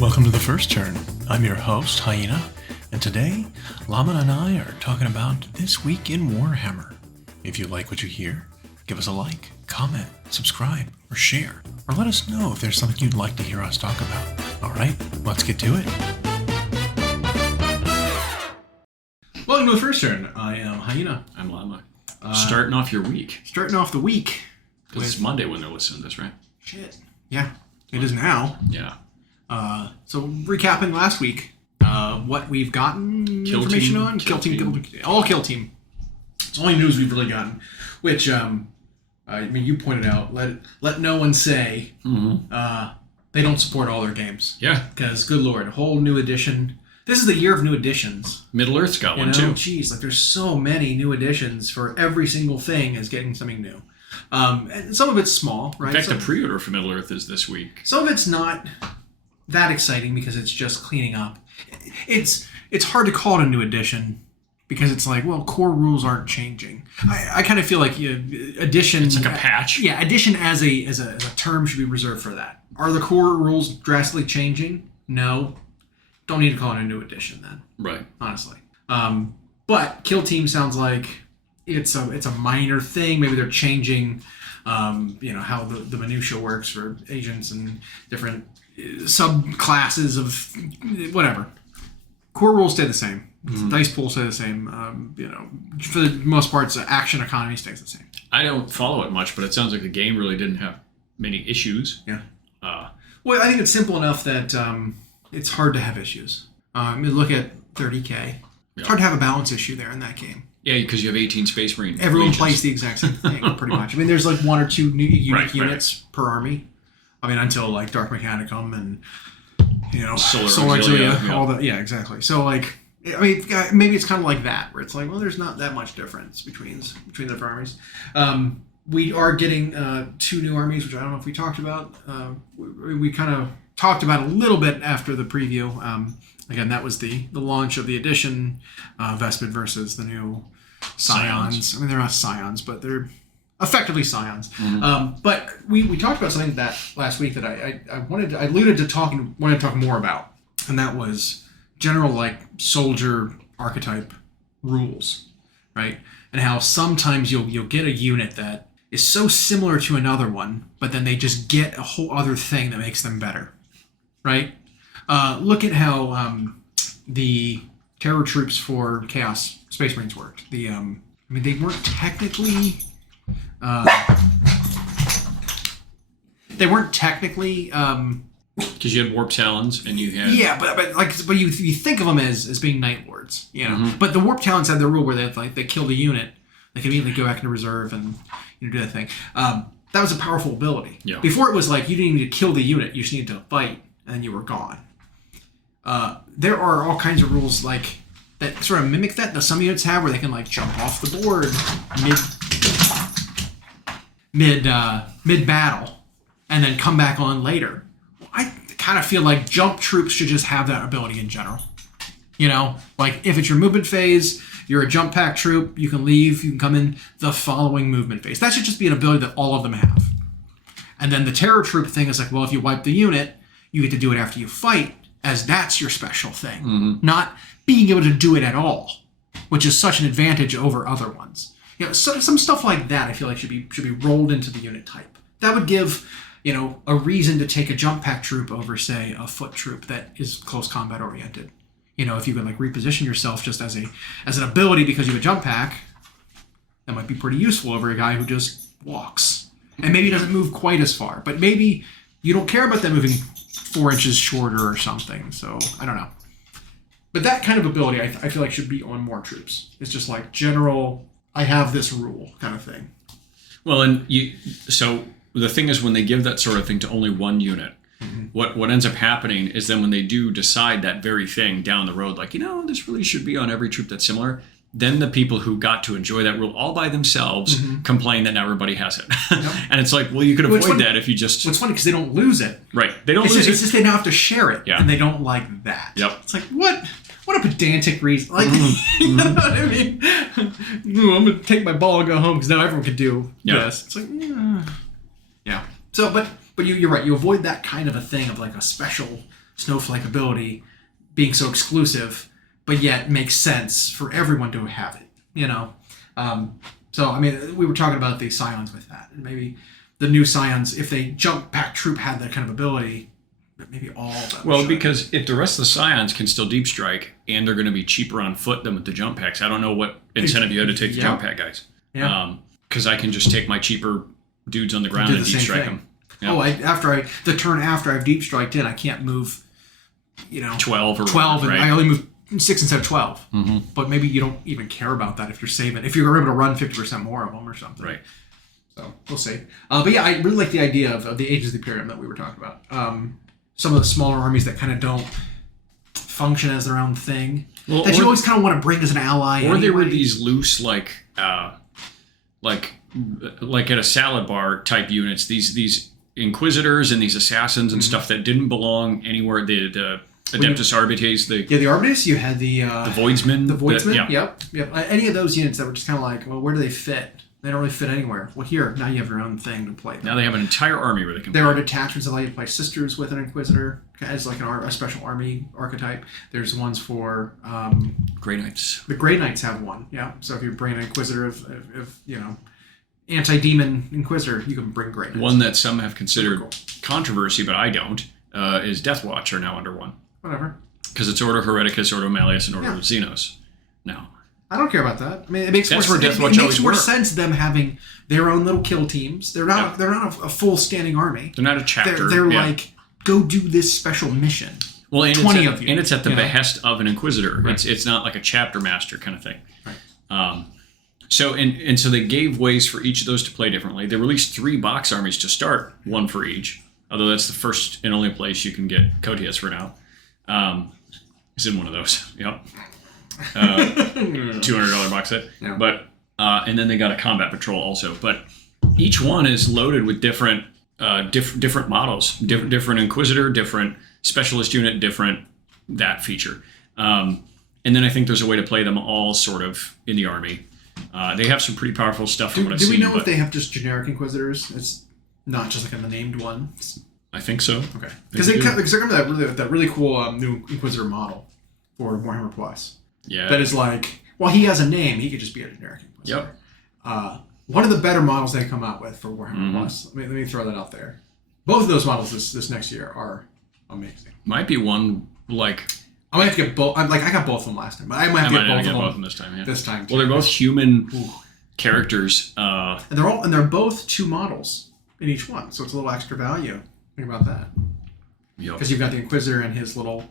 Welcome to The First Turn. I'm your host, Hyena, and today, Llama and I are talking about This Week in Warhammer. If you like what you hear, give us a like, comment, subscribe, or share, or let us know if there's something you'd like to hear us talk about. Alright, let's get to it. Welcome to The First Turn. I am Hyena. I'm Llama. Starting off your week. Starting off the week. Because it's Monday when they're listening to this, right? Shit. Yeah, it is now. Yeah. So recapping last week, what we've gotten information on? Killteam. All Killteam. It's the only news we've really gotten. Which, I mean, you pointed out, let no one say they don't support all their games. Yeah. Because, good lord, a whole new edition. This is the year of new editions. Middle-earth's got one, too. Jeez, like there's so many new editions for every single thing is getting something new. And some of it's small, right? In fact, the pre-order for Middle-earth is this week. Some of it's not that exciting because it's just cleaning up. It's hard to call it a new edition because it's like, well, core rules aren't changing. I kind of feel like edition... It's like a patch. Yeah, edition as a term should be reserved for that. Are the core rules drastically changing? No. Don't need to call it a new edition then. Right. Honestly. But Kill Team sounds like it's a minor thing. Maybe they're changing how the minutia works for agents and different subclasses of whatever. Core rules stay the same. Dice pool stay the same. For the most part, the action economy stays the same. I don't follow it much, but it sounds like the game really didn't have many issues. Yeah. Well, I think it's simple enough that it's hard to have issues. Look at 30K. It's hard to have a balance issue there in that game. Yeah, because you have 18 Space Marine. Everyone plays the exact same thing, pretty much. I mean, there's like one or two unique units per army. I mean, until like Dark Mechanicum and Solar Auxilia, all that. Yeah, exactly. So like, I mean, maybe it's kind of like that, where it's like, well, there's not that much difference between the different armies. We are getting 2 new armies, which I don't know if we talked about. We kind of talked about a little bit after the preview. Again, that was the launch of the edition, Vespid versus the new Scions. I mean, they're not Scions, but they're effectively Scions. But we talked about something that last week that I alluded to wanted to talk more about, and that was general like soldier archetype rules, right? And how sometimes you'll get a unit that is so similar to another one, but then they just get a whole other thing that makes them better, right? Look at how the terror troops for Chaos Space Marines worked. They weren't technically because you had Warp Talons and you had but you think of them as being Night Lords, But the Warp Talons had the rule where they killed a unit, they could immediately go back into reserve and do that thing. That was a powerful ability. Yeah. Before it was like you didn't need to kill the unit, you just needed to fight, and then you were gone. There are all kinds of rules like that sort of mimic that some units have, where they can like jump off the board mid battle and then come back on later. I kind of feel like jump troops should just have that ability in general. Like if it's your movement phase, you're a jump pack troop, you can leave, you can come in the following movement phase. That should just be an ability that all of them have. And then the terror troop thing is like, well, if you wipe the unit, you get to do it after you fight, as that's your special thing. Not being able to do it at all, which is such an advantage over other ones. Some stuff like that I feel like should be rolled into the unit type. That would give, a reason to take a jump pack troop over, say, a foot troop that is close combat oriented. If you could like reposition yourself just as an ability because you have a jump pack, that might be pretty useful over a guy who just walks. And maybe doesn't move quite as far, but maybe you don't care about them moving 4 inches shorter or something. So I don't know. But that kind of ability I feel like should be on more troops. It's just like general, I have this rule kind of thing. Well, so the thing is when they give that sort of thing to only one unit, what ends up happening is then when they do decide that very thing down the road, like, this really should be on every troop that's similar, then the people who got to enjoy that rule all by themselves complain that now everybody has it. Yep. And it's like, well, you could avoid that if you just... Well, it's funny because they don't lose it. Right. They don't lose it. It's just they don't have to share it. Yeah. And they don't like that. Yep. It's like, what a pedantic reason. Like, you know what I mean? I'm going to take my ball and go home because now everyone could do this. It's like, yeah. So, but you're right. You avoid that kind of a thing of like a special snowflake ability being so exclusive, but yet makes sense for everyone to have it, you know? So, I mean, we were talking about the Scions with that, and maybe the new Scions, if they jump pack troop had that kind of ability, maybe all of them. Well, because if the rest of the Scions can still deep strike, and they're going to be cheaper on foot than with the jump packs, I don't know what incentive you had to take the jump pack guys. Yeah. Because I can just take my cheaper dudes on the ground and deep strike them. Yeah. Oh, the turn after I've deep striked in, I can't move, 12 or 12, whatever, and right? I only move 6 instead of 12. Mm-hmm. But maybe you don't even care about that if you're saving. If you're able to run 50% more of them or something. Right. So we'll see. But yeah, I really like the idea of the Agents of the Imperium that we were talking about. Some of the smaller armies that kind of don't function as their own thing. Well, that you always kind of want to bring as an ally. Or they were these loose, like at a salad bar type units. These Inquisitors and these assassins and stuff that didn't belong anywhere. The Adeptus Arbites. The Arbites. You had the Voidsmen. The Voidsmen. Yep. Any of those units that were just kind of like, well, where do they fit? They don't really fit anywhere. Well, here, now you have your own thing to play them. Now they have an entire army where they can There are detachments that allow you to play sisters with an Inquisitor as like a special army archetype. There's ones for... Grey Knights. The Grey Knights have one, yeah. So if you're bringing an Inquisitor of anti-demon Inquisitor, you can bring Grey Knights. One that some have considered controversy, but I don't, is Deathwatch are now under one. Whatever. Because it's Ordo Hereticus, Ordo Malleus, and Ordo Xenos now. I don't care about that. I mean, it makes That's more, where Deathwatch it makes more work. sense them having their own little kill teams. They're not a full standing army. They're not a chapter. They're like, go do this special mission. Well, and 20 of you. And it's at the behest of an Inquisitor. Right. It's not like a chapter master kind of thing. Right. So they gave ways for each of those to play differently. They released 3 box armies to start, one for each. Although that's the first and only place you can get Cotius for now. It's in one of those. Yep. $200 box set. Yeah. But and then they got a combat patrol also. But each one is loaded with different models, different Inquisitor, different specialist unit, different that feature. And then I think there's a way to play them all sort of in the army. They have some pretty powerful stuff from what I've seen. Do we know if they have just generic Inquisitors? It's not just like in the named one. I think so. Okay, because they're coming with that really cool new Inquisitor model for Warhammer Plus. Yeah. That is like, well, he has a name. He could just be a generic Inquisitor. Yep. One of the better models they come out with for Warhammer Plus. Let me throw that out there. Both of those models this next year are amazing. Might be one like. I might have to get both. I got both of them last time, but I might have to get both of them this time. Yeah. This time. Well, they're both human characters. And they're both 2 models in each one, so it's a little extra value. Think about that. Yep. Because you've got the Inquisitor and his little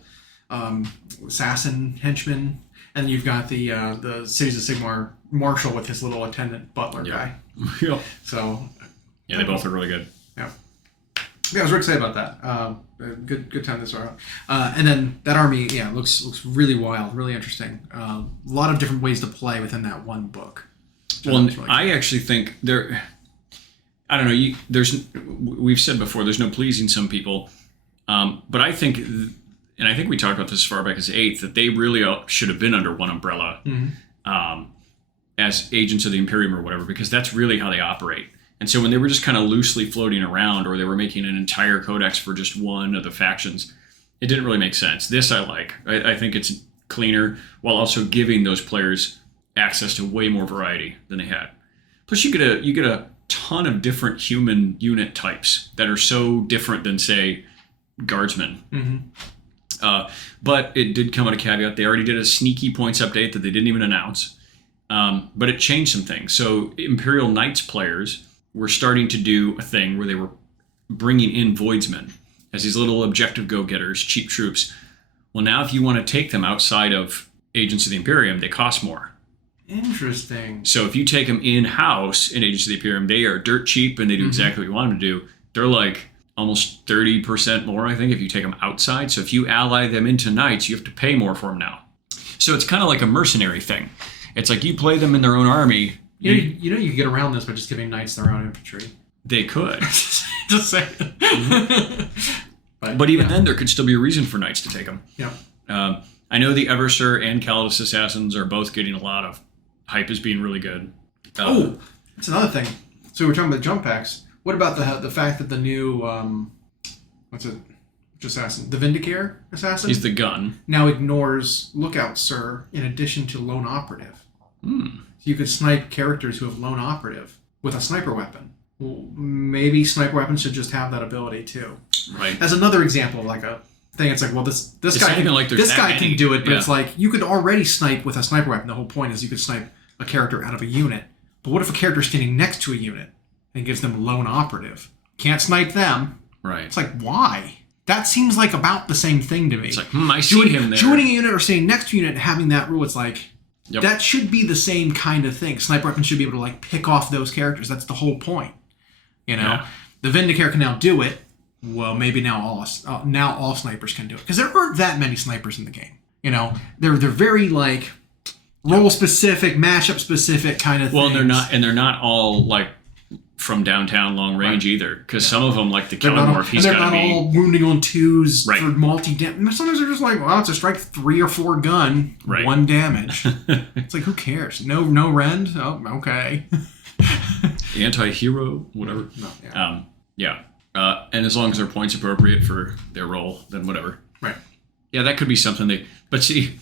assassin henchman, and you've got the Cities of Sigmar Marshal with his little attendant butler guy. Yep. So. Yeah, they both are really good. Yeah. Yeah, I was really excited about that. Good time this far out. And then that army, looks really wild, really interesting. A lot of different ways to play within that one book. Well, really I actually think there. I don't know. We've said before, there's no pleasing some people, but I think, and I think we talked about this as far back as 8th, that they really should have been under one umbrella as agents of the Imperium or whatever, because that's really how they operate. And so when they were just kind of loosely floating around, or they were making an entire codex for just one of the factions, it didn't really make sense. This I like. I think it's cleaner, while also giving those players access to way more variety than they had. Plus, you get a ton of different human unit types that are so different than, say, guardsmen. But it did come at a caveat. They already did a sneaky points update that they didn't even announce. But it changed some things. So Imperial Knights players were starting to do a thing where they were bringing in Voidsmen as these little objective go-getters, cheap troops. Well, now if you want to take them outside of Agents of the Imperium, they cost more. Interesting. So if you take them in-house in Agents of the Imperium, they are dirt cheap and they do exactly what you want them to do. They're like almost 30% more, I think, if you take them outside. So if you ally them into Knights, you have to pay more for them now. So it's kind of like a mercenary thing. It's like you play them in their own army. You could get around this by just giving Knights their own infantry. They could. Just saying. But even then, there could still be a reason for Knights to take them. Yeah. I know the Eversur and Calidus Assassins are both getting a lot of hype as being really good. That's another thing. So we were talking about jump packs. What about the fact that the new Which assassin? The Vindicare assassin? He's the gun. Now ignores Lookout Sir in addition to Lone Operative. So you could snipe characters who have Lone Operative with a sniper weapon. Well, maybe sniper weapons should just have that ability too. Right. As another example of like a thing, it's like, well, this guy can do it, but it's like you could already snipe with a sniper weapon. The whole point is you could snipe a character out of a unit. But what if a character is standing next to a unit and gives them Lone Operative? Can't snipe them. Right. It's like, why? That seems like about the same thing to me. It's like, I see him there. Joining a unit or standing next to a unit and having that rule, it's like, that should be the same kind of thing. Sniper weapons should be able to like pick off those characters. That's the whole point. You know? Yeah. The Vindicare can now do it. Well, maybe now all snipers can do it. Because there aren't that many snipers in the game. You know? They're very like role specific, matchup specific kind of things. Well, they're not all like from downtown long range either, because some of them, like the Killamorph, he's got to be... They're not all wounding on 2s for multi-damage. Sometimes they're just like, well, it's a strike 3 or 4 gun, 1 damage. It's like, who cares? No rend? Oh, okay. Anti-hero, whatever. No, yeah. And as long as their point's appropriate for their role, then whatever. Right. Yeah, that could be something But see,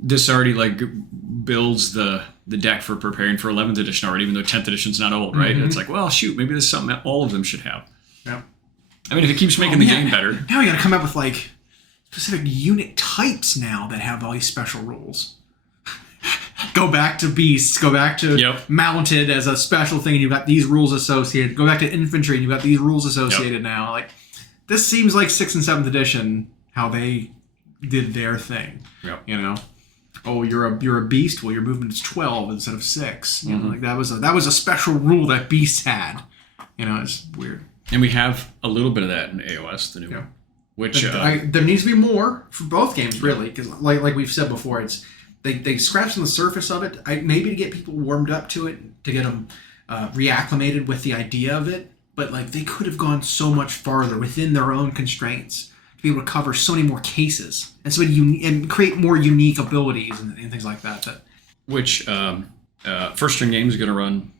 this already like builds the deck for preparing for 11th edition already, even though 10th edition's not old, right? It's like, well, shoot, maybe there's something that all of them should have. Yeah. I mean, if it keeps making the game better. Now you got to come up with like specific unit types now that have all these special rules. Go back to beasts. Go back to mounted as a special thing, and you've got these rules associated. Go back to infantry, and you've got these rules associated now. Like, this seems like 6th and 7th edition how they did their thing. Yep. You know. Oh, you're a beast. Well, your movement is 12 instead of 6. You know, like that was a special rule that beasts had. You know, it's weird. And we have a little bit of that in AOS, the new one. Which there needs to be more for both games, really, because like we've said before, it's they scratched on the surface of it. Maybe to get people warmed up to it, to get them reacclimated with the idea of it. But like they could have gone so much farther within their own constraints. Be able to cover so many more cases and create more unique abilities and things like that. Which First String Games is going to run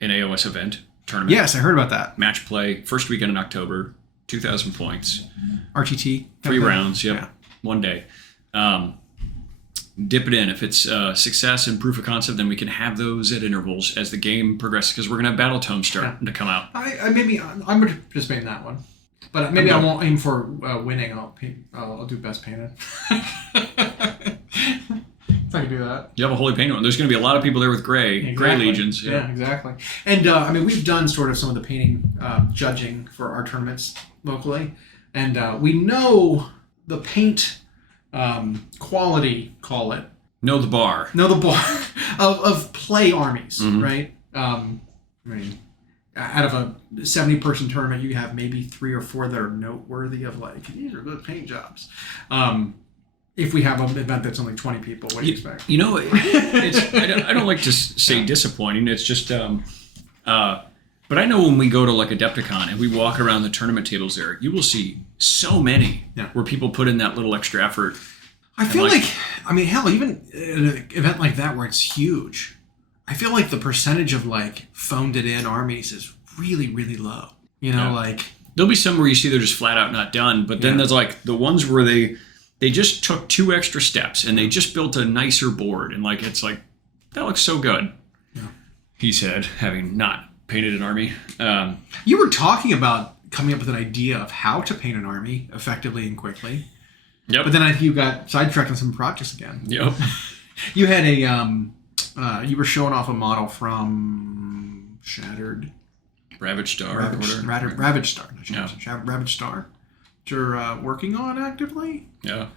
an AOS event tournament. Yes, I heard about that. Match play, first weekend in October, 2,000 points. RTT. 3 rounds, one day. Dip it in. If it's success and proof of concept, then we can have those at intervals as the game progresses, because we're going to have Battle Tomes starting to come out. I'm going to participate in that one. But maybe I won't aim for winning. I'll do best painted. If I can do that. You have a holy painting one. There's going to be a lot of people there with gray legions. Yeah, exactly. And I mean, we've done sort of some of the painting judging for our tournaments locally, and we know the paint quality. Call it. Know the bar of play armies, right? I mean. Out of a 70-person tournament, you have maybe 3 or 4 that are noteworthy of like, these are good paint jobs. If we have an event that's only 20 people, what do you expect? You know, I don't like to say disappointing. It's just, but I know when we go to like Adepticon and we walk around the tournament tables there, you will see so many where people put in that little extra effort. I feel like, I mean, hell, even an event like that where it's huge, I feel like the percentage of like phoned it in armies is really, really low. You know, like there'll be some where you see they're just flat out not done, but then there's like the ones where they just took 2 extra steps and they just built a nicer board, and like it's like that looks so good. Yeah. He said, having not painted an army. You were talking about coming up with an idea of how to paint an army effectively and quickly. Yep. But then I think you got sidetracked on some projects again. Yep. You had you were showing off a model from Shattered Ravaged Star. Ravaged Star. Ravaged Star. That you're working on actively? Yeah.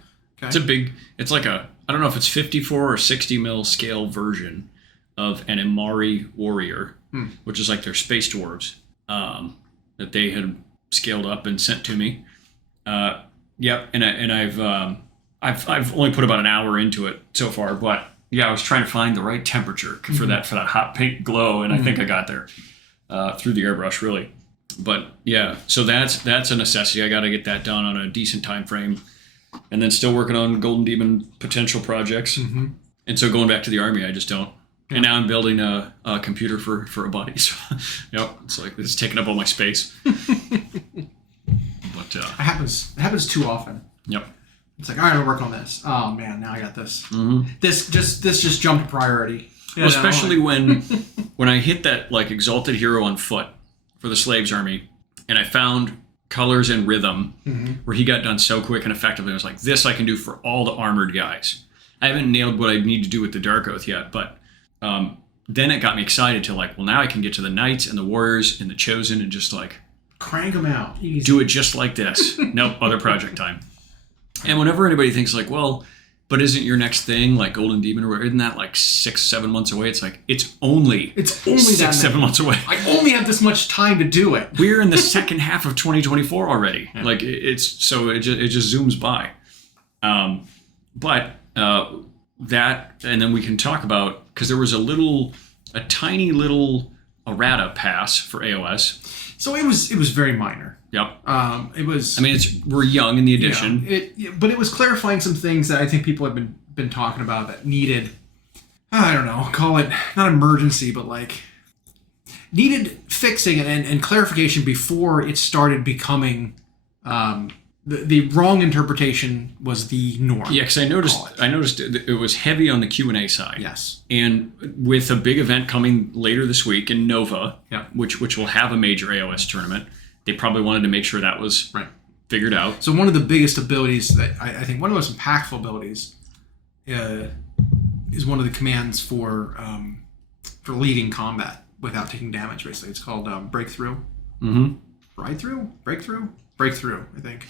Okay. It's like I don't know if it's 54 or 60 mil scale version of an Imari warrior, which is like their space dwarves, that they had scaled up and sent to me. Yep. And I've only put about an hour into it so far, but I was trying to find the right temperature for that hot paint glow, and I think I got there through the airbrush, really. But so that's a necessity. I got to get that done on a decent time frame, and then still working on Golden Demon potential projects. And so going back to the army, I just don't. And now I'm building a computer for a buddy. So, it's like it's taking up all my space. But It happens too often. Yep. It's like, all right, I'll work on this. Oh man, now I got this. Mm-hmm. This just jumped priority. Well, especially when I hit that like exalted hero on foot for the Slaves Army, and I found colors and rhythm where he got done so quick and effectively. I was like, this I can do for all the armored guys. I haven't nailed what I need to do with the Dark Oath yet, but then it got me excited to like, well, now I can get to the Knights and the Warriors and the Chosen and just like crank them out. Easy. Do it just like this. Nope, other project time. And whenever anybody thinks like, well, but isn't your next thing like Golden Demon or isn't that like 6-7 months away? It's like, it's only 6-7 months away. I only have this much time to do it. We're in the second half of 2024 already. Yeah. Like it just zooms by. But that, and then we can talk about, because there was a tiny little errata pass for AOS. So it was very minor. Yep. It was. I mean, we're young in the edition. But it was clarifying some things that I think people have been talking about that needed. I don't know. Call it not emergency, but like needed fixing and clarification before it started becoming. The wrong interpretation was the norm. Yeah, because I noticed it was heavy on the Q&A side. Yes. And with a big event coming later this week in Nova, which will have a major AOS tournament, they probably wanted to make sure that was figured out. So one of the biggest abilities that I think one of the most impactful abilities is one of the commands for leading combat without taking damage. Basically, it's called breakthrough. Mm-hmm. Breakthrough, I think,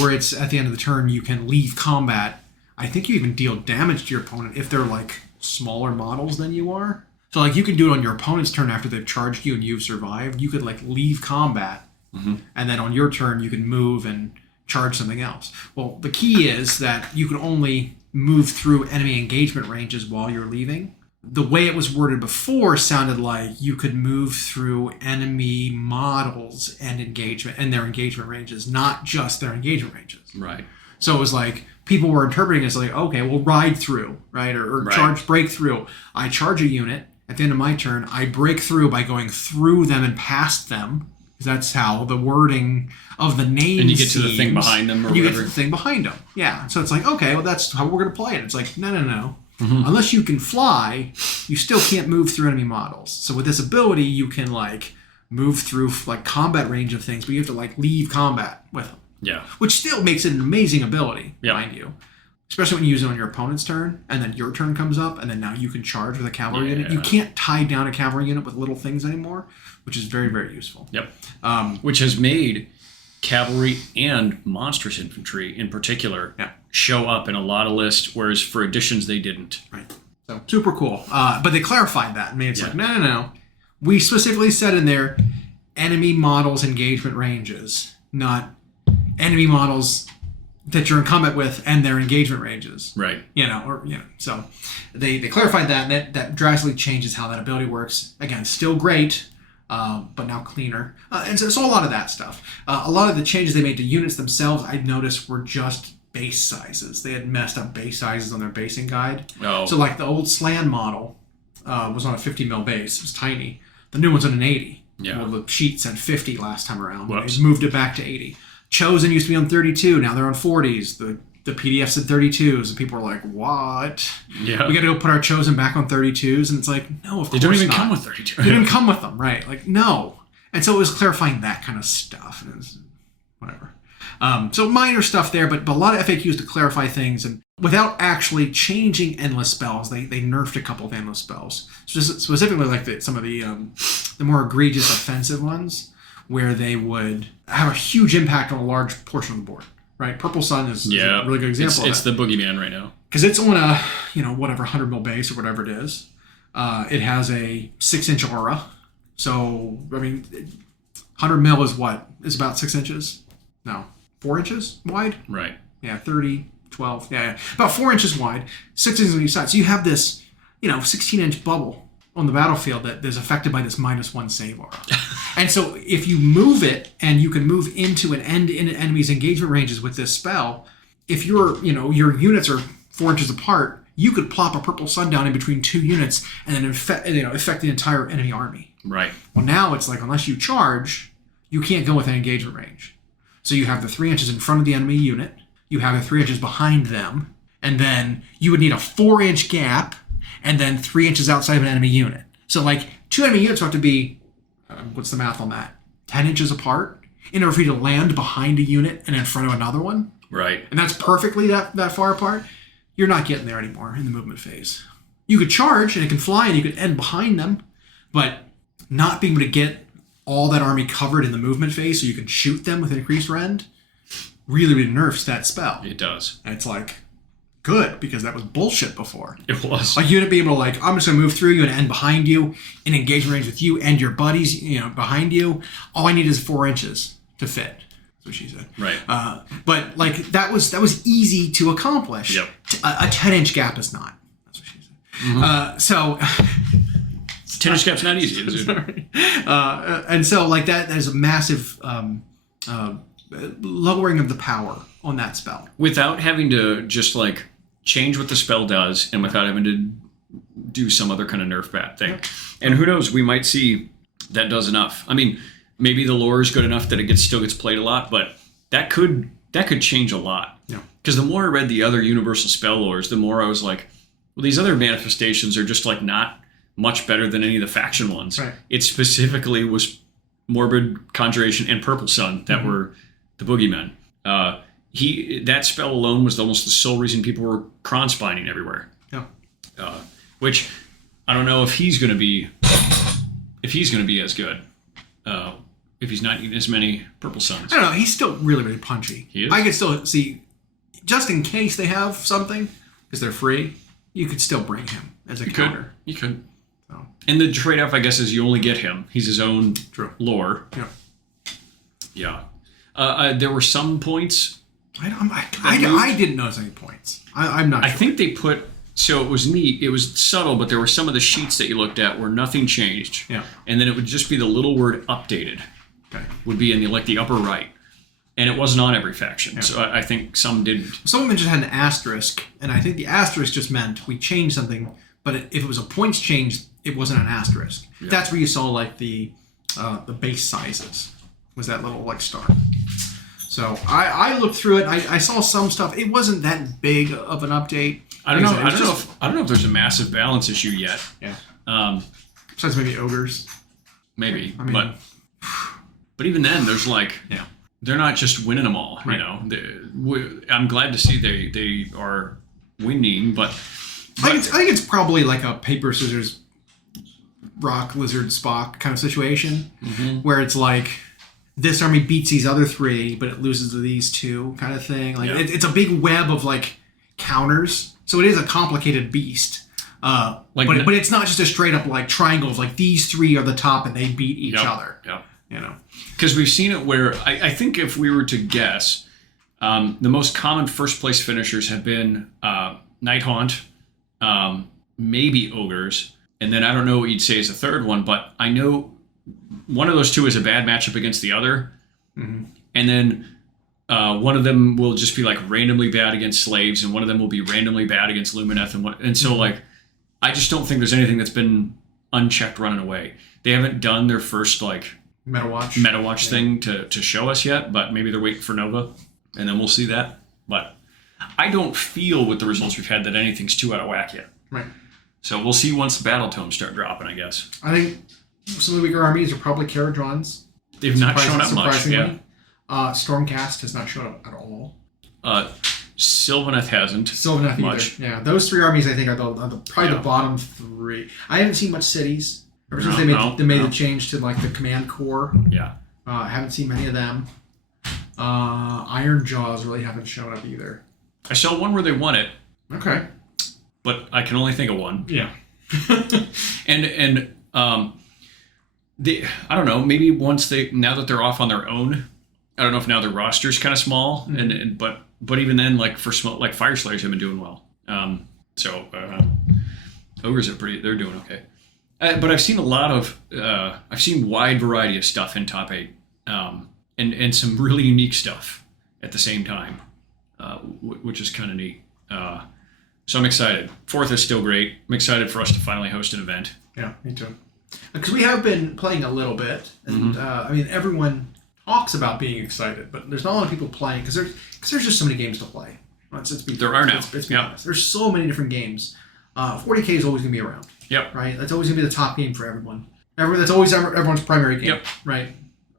where it's at the end of the turn you can leave combat. I think you even deal damage to your opponent if they're like smaller models than you are. So like you can do it on your opponent's turn after they've charged you and you've survived. You could like leave combat, and then on your turn you can move and charge something else. Well, the key is that you can only move through enemy engagement ranges while you're leaving. The way it was worded before sounded like you could move through enemy models and their engagement ranges, not just their engagement ranges. Right. So it was like people were interpreting it as like, okay, we'll ride through, right? Or charge breakthrough. I charge a unit at the end of my turn. I break through by going through them and past them. Because that's how the wording of the name and you get to the thing behind them or whatever. You get to the thing behind them. Yeah. So it's like, okay, well, that's how we're going to play it. It's like, no. Mm-hmm. Unless you can fly, you still can't move through enemy models. So with this ability, you can like move through like combat range of things, but you have to like leave combat with them. Yeah. Which still makes it an amazing ability, mind you. Especially when you use it on your opponent's turn, and then your turn comes up, and then now you can charge with a cavalry unit. You can't tie down a cavalry unit with little things anymore, which is very, very useful. Yep. Which has made cavalry and monstrous infantry in particular show up in a lot of lists, whereas for editions they didn't. Right. So super cool. But they clarified that. I mean, it's like, no. We specifically said in there, enemy models engagement ranges, not enemy models that you're in combat with and their engagement ranges. Right. So they clarified that, and that drastically changes how that ability works. Again, still great, but now cleaner. And so a lot of that stuff. A lot of the changes they made to units themselves, I noticed, were just base sizes. They had messed up base sizes on their basing guide. Oh. So like the old Slan model was on a 50 mil base. It was tiny. The new one's on an 80. Yeah. Well, the sheet said 50 last time around. Whoops. They moved it back to 80. Chosen used to be on 32. Now they're on 40s. The PDF said 32s, and people were like, what? Yeah. We got to go put our Chosen back on 32s, and it's like, no, of course not. They don't even come with 32. They didn't come with them, right? Like, no. And so it was clarifying that kind of stuff, and it was whatever. So minor stuff there, but a lot of FAQs to clarify things, and without actually changing endless spells, they nerfed a couple of endless spells. Specifically like some of the more egregious offensive ones, where they would have a huge impact on a large portion of the board. Right, Purple Sun is a really good example. It's the boogeyman right now because it's on a 100 mil base or whatever it is. It has a 6-inch aura, so I mean, 100 mil is what is about 6 inches. No, 4 inches wide. Right. Yeah, 30, 12. Yeah, about 4 inches wide, 6 inches on each side. So you have this 16-inch bubble on the battlefield that is affected by this -1 save aura. And so if you move it and you can move into and end in enemy's engagement ranges with this spell, if your units are 4 inches apart, you could plop a Purple Sun down in between two units and then affect the entire enemy army. Right. Well, now it's like unless you charge, you can't go with an engagement range. So you have the 3 inches in front of the enemy unit, you have the 3 inches behind them, and then you would need a 4-inch gap, and then 3 inches outside of an enemy unit. So like 2 enemy units have to be, what's the math on that? 10 inches apart in order for you to land behind a unit and in front of another one. Right. And that's perfectly that far apart. You're not getting there anymore in the movement phase. You could charge and it can fly and you could end behind them, but not being able to get all that army covered in the movement phase so you can shoot them with increased rend really, really nerfs that spell. It does. And it's like, good, because that was bullshit before. It was. Like, you'd be able to, like, I'm just going to move through you and end behind you, in engagement range with you and your buddies, behind you. All I need is 4 inches to fit. That's what she said. Right. But, like, that was easy to accomplish. Yep. A 10-inch gap is not. That's what she said. Mm-hmm. So... 10-inch gap's not easy, is it? And so, like, that is a massive lowering of the power on that spell. Without having to just, like, change what the spell does and without having to do some other kind of nerf bad thing. Yep. And who knows, we might see that does enough. I mean, maybe the lore is good enough that it still gets played a lot, but that could change a lot. Yeah. Because the more I read the other universal spell lores, the more I was like, well, these other manifestations are just, like, not much better than any of the faction ones. Right. It specifically was Morbid Conjuration and Purple Sun that were the boogeymen. That spell alone was almost the sole reason people were cron-spining everywhere. Yeah. Which I don't know if he's going to be as good. If he's not eating as many Purple Suns. I don't know. He's still really, really punchy. He is? I could still see, just in case they have something, because they're free, you could still bring him as a counter. You could. So. And the trade-off, I guess, is you only get him. He's his own lore. Yeah. Yeah. There were some points. I didn't notice any points. I'm not sure. I think they put... So it was neat. It was subtle, but there were some of the sheets that you looked at where nothing changed. Yeah. And then it would just be the little word updated. Okay. Would be in the upper right. And it wasn't on every faction. Yeah. So I think some didn't. Some of them just had an asterisk. And I think the asterisk just meant we changed something. But if it was a points change, it wasn't an asterisk. Yeah. That's where you saw like the base sizes. Was that little like star. So I looked through it. I saw some stuff. It wasn't that big of an update. I don't know if there's a massive balance issue yet. Yeah. Besides maybe ogres. Maybe. I mean, but even then, there's like, they're not just winning them all. Right. I'm glad to see they are winning, but I think it's probably like a paper scissors rock lizard Spock kind of situation, where it's like this army beats these other three, but it loses to these two kind of thing. Like it's a big web of like counters. So it is a complicated beast, but it's not just a straight up like triangle of like these three are the top and they beat each other. Yeah. Because we've seen it where I think if we were to guess, the most common first place finishers have been Night Haunt, maybe Ogres, and then I don't know what you'd say is a third one, but I know one of those two is a bad matchup against the other, and then. One of them will just be like randomly bad against slaves, and one of them will be randomly bad against Lumineth, and so like, I just don't think there's anything that's been unchecked running away. They haven't done their first like meta watch thing to show us yet, but maybe they're waiting for Nova, and then we'll see that. But I don't feel with the results we've had that anything's too out of whack yet. Right. So we'll see once the battle tomes start dropping, I guess. I think some of the weaker armies are probably Karadrans. They've not shown up much. Yeah. Stormcast has not shown up at all. Sylvaneth hasn't. Sylvaneth much. Either. Yeah, those three armies I think are probably the bottom three. I haven't seen much cities ever since they made the change to like the command core. Yeah. I haven't seen many of them. Iron Jaws really haven't shown up either. I saw one where they won it. Okay. But I can only think of one. Yeah. and I don't know, maybe now that they're off on their own, I don't know if now their roster's kind of small, but even then, like for like Fire Slayers have been doing well. Ogres they're doing okay. But I've seen I've seen wide variety of stuff in top 8, and some really unique stuff at the same time, which is kind of neat. So I'm excited. 4th is still great. I'm excited for us to finally host an event. Yeah, me too. Because we have been playing a little bit, and I mean everyone. talks about being excited, but there's not a lot of people playing because there's just so many games to play. There are now. Let's be honest. There's so many different games. 40k is always going to be around. Yep. Right? That's always going to be the top game for everyone. That's always everyone's primary game. Yep. Right?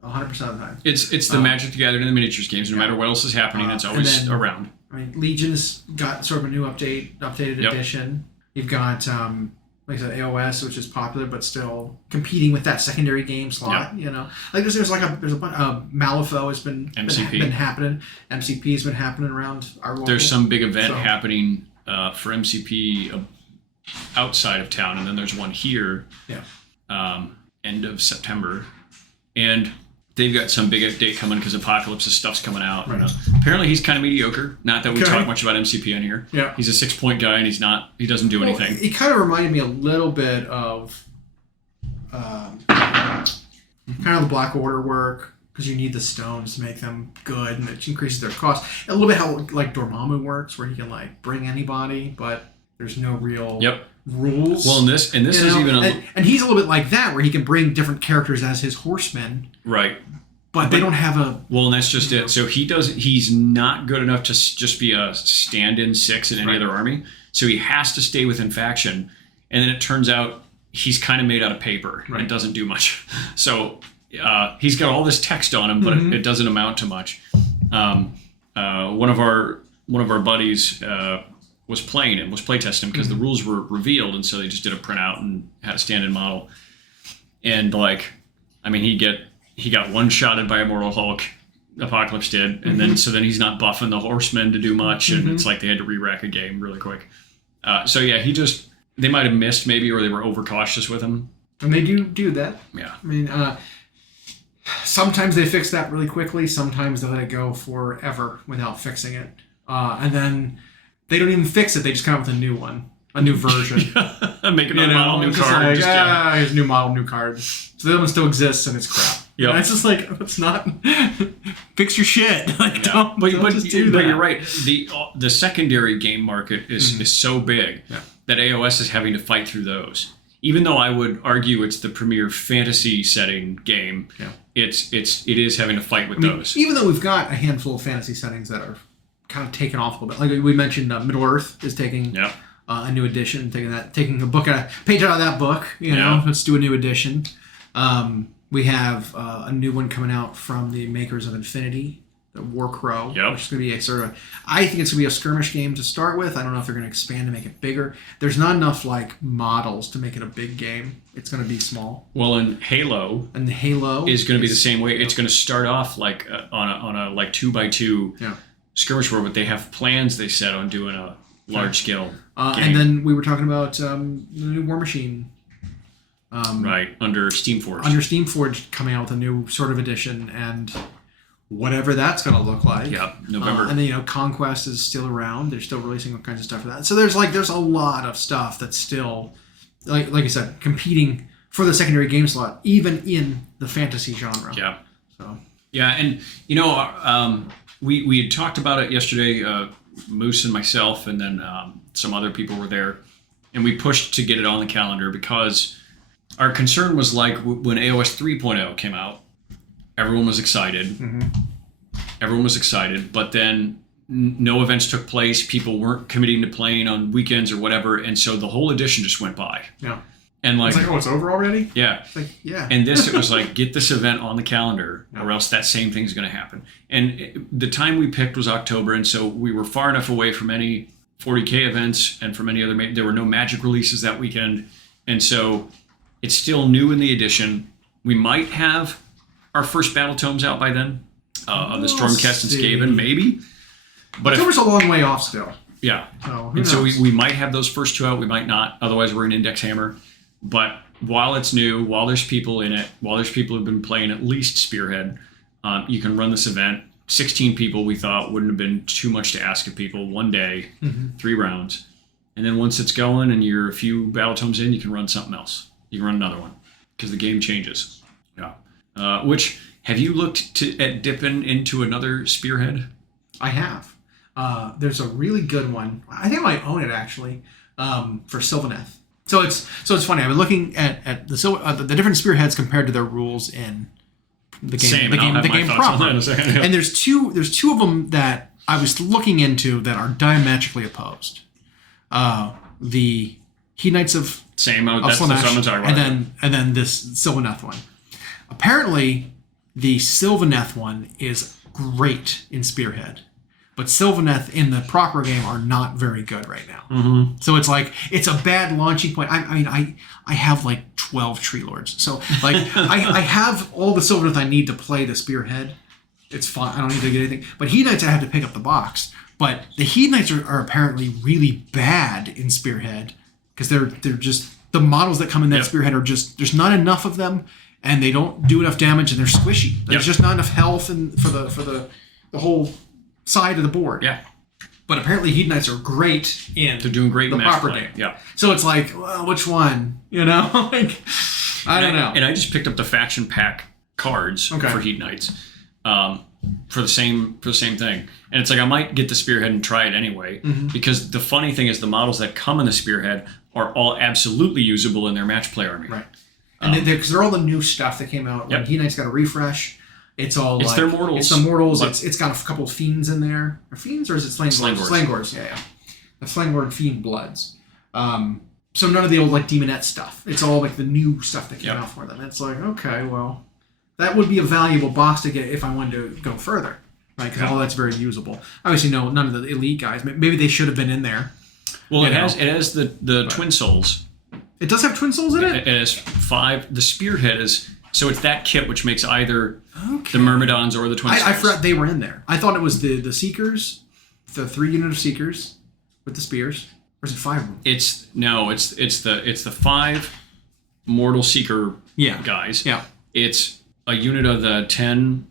100% of the time. It's the Magic the Gathering and the miniatures games. No matter what else is happening, it's always around. I mean, Legion's got sort of a new updated edition. You've got, like I said, AOS, which is popular, but still competing with that secondary game slot. You know, like there's a bunch. Malifaux has been happening. MCP has been happening around our local. There's some big event happening for MCP outside of town, and then there's one here. Yeah. End of September, and they've got some big update coming because Apocalypse's stuff's coming out. Right. Apparently he's kind of mediocre. Not that we talk much about MCP on here. Yeah. He's a 6-point guy and he doesn't do anything. He kind of reminded me a little bit of kind of the Black Order work because you need the stones to make them good and it increases their cost. A little bit how like Dormammu works where he can like bring anybody, but there's no real rules. Well, and this is even and he's a little bit like that where he can bring different characters as his horsemen. Right. But they don't have a... Well, and that's just it. So he's not good enough to just be a stand-in 6 in any other army. So he has to stay within faction. And then it turns out he's kind of made out of paper. Right. It doesn't do much. So he's got all this text on him, but it doesn't amount to much. One of our buddies was playing him, was playtesting him because the rules were revealed, and so they just did a printout and had a stand-in model. And he got one-shotted by Immortal Hulk, Apocalypse did, and then he's not buffing the horsemen to do much, and it's like they had to re-rack a game really quick. They might have missed maybe, or they were overcautious with him. And they do that. Yeah. I mean, sometimes they fix that really quickly, sometimes they let it go forever without fixing it. And then they don't even fix it, they just come up with a new one. A new version. Make another model, new card. Like, here's a new model, new card. So the other one still exists and it's crap. Yep. And it's just like, it's not... fix your shit. Like, don't just do that. But you're right. The secondary game market is so big that AOS is having to fight through those. Even though I would argue it's the premier fantasy setting game, it is having to fight with those. Even though we've got a handful of fantasy settings that are kind of taken off a little bit. Like we mentioned, Middle-earth is taking... a new edition, taking a page out of that book, you know, let's do a new edition. We have a new one coming out from the makers of Infinity, the Warcrow, which is going to be I think it's going to be a skirmish game to start with. I don't know if they're going to expand and make it bigger. There's not enough like models to make it a big game. It's going to be small. Well, and Halo is going to be the same way. It's going to start off like on a like 2x2 skirmish war, but they have plans they set on doing a large scale game. And then we were talking about the new War Machine. Under Steamforged. Under Steamforged coming out with a new sort of edition and whatever that's going to look like. Yeah, November. And then, Conquest is still around. They're still releasing all kinds of stuff for that. So there's a lot of stuff that's still, like I said, competing for the secondary game slot, even in the fantasy genre. Yeah. So. Yeah, and, we had talked about it yesterday, Moose and myself, and then some other people were there, and we pushed to get it on the calendar because our concern was like when AOS 3.0 came out, everyone was excited. Everyone was excited, but then no events took place. People weren't committing to playing on weekends or whatever, and so the whole edition just went by. Yeah. And it's like, it's over already? Yeah. It's like, yeah. And it was like, get this event on the calendar or else that same thing's going to happen. And the time we picked was October, and so we were far enough away from any 40K events and from any other... There were no Magic releases that weekend, and so it's still new in the edition. We might have our first battle tomes out by then, of the Stormcast and Skaven, maybe. But October's a long way off still. Yeah. So we might have those first two out, we might not. Otherwise, we're an Index Hammer. But while it's new, while there's people in it, while there's people who've been playing at least Spearhead, you can run this event. 16 people we thought wouldn't have been too much to ask of people. One day, 3 rounds. And then once it's going and you're a few battle tomes in, you can run something else. You can run another one because the game changes. Yeah. Which, have you looked at dipping into another Spearhead? I have. There's a really good one. I think I might own it actually, for Sylvaneth. So it's funny. I've been looking at the different spearheads compared to their rules in the game, Same. the game proper. Yeah. And there's two of them that I was looking into that are diametrically opposed. The He Knights of Same. of That's Slaanesh, what I'm talking about. and then this Sylvaneth one. Apparently, the Sylvaneth one is great in Spearhead, but Sylvaneth in the proper game are not very good right now. Mm-hmm. So it's like it's a bad launching point. I have like 12 Tree Lords, so like I have all the Sylvaneth I need to play the Spearhead. It's fine. I don't need to get anything. But He Knights I have to pick up the box. But the He Knights are apparently really bad in Spearhead because they're just the models that come in that Spearhead are just there's not enough of them. And they don't do enough damage, and they're squishy. There's just not enough health for the whole side of the board. Yeah. But apparently, He Knights are great in They're doing great the in match proper play. game. Yeah. So it's like, well, which one? You know, like I don't know. And I just picked up the faction pack cards for Heat Knights for the same thing. And it's like I might get the Spearhead and try it anyway because the funny thing is the models that come in the Spearhead are all absolutely usable in their match play army. Right. And because they're all the new stuff that came out. When He Knight's got a refresh. It's all it's their mortals. It's the mortals. It's got a couple of fiends in there. Are fiends or is it Slangors? Slangors, yeah. The Slangor Fiend Bloods. So none of the old like Demonette stuff. It's all like the new stuff that came out for them. It's like, okay, well, that would be a valuable box to get if I wanted to go further. Right? Because all that's very usable. Obviously, no, none of the elite guys. Maybe they should have been in there. Well, it has the Twin Souls. It does have Twin Souls in it? It has 5. The Spearhead is... So it's that kit which makes either the Myrmidons or the Twin Souls. I forgot they were in there. I thought it was the Seekers, the 3 unit of Seekers with the spears. Or is it 5 of them? It's the 5 Mortal Seeker guys. Yeah. It's a unit of the 10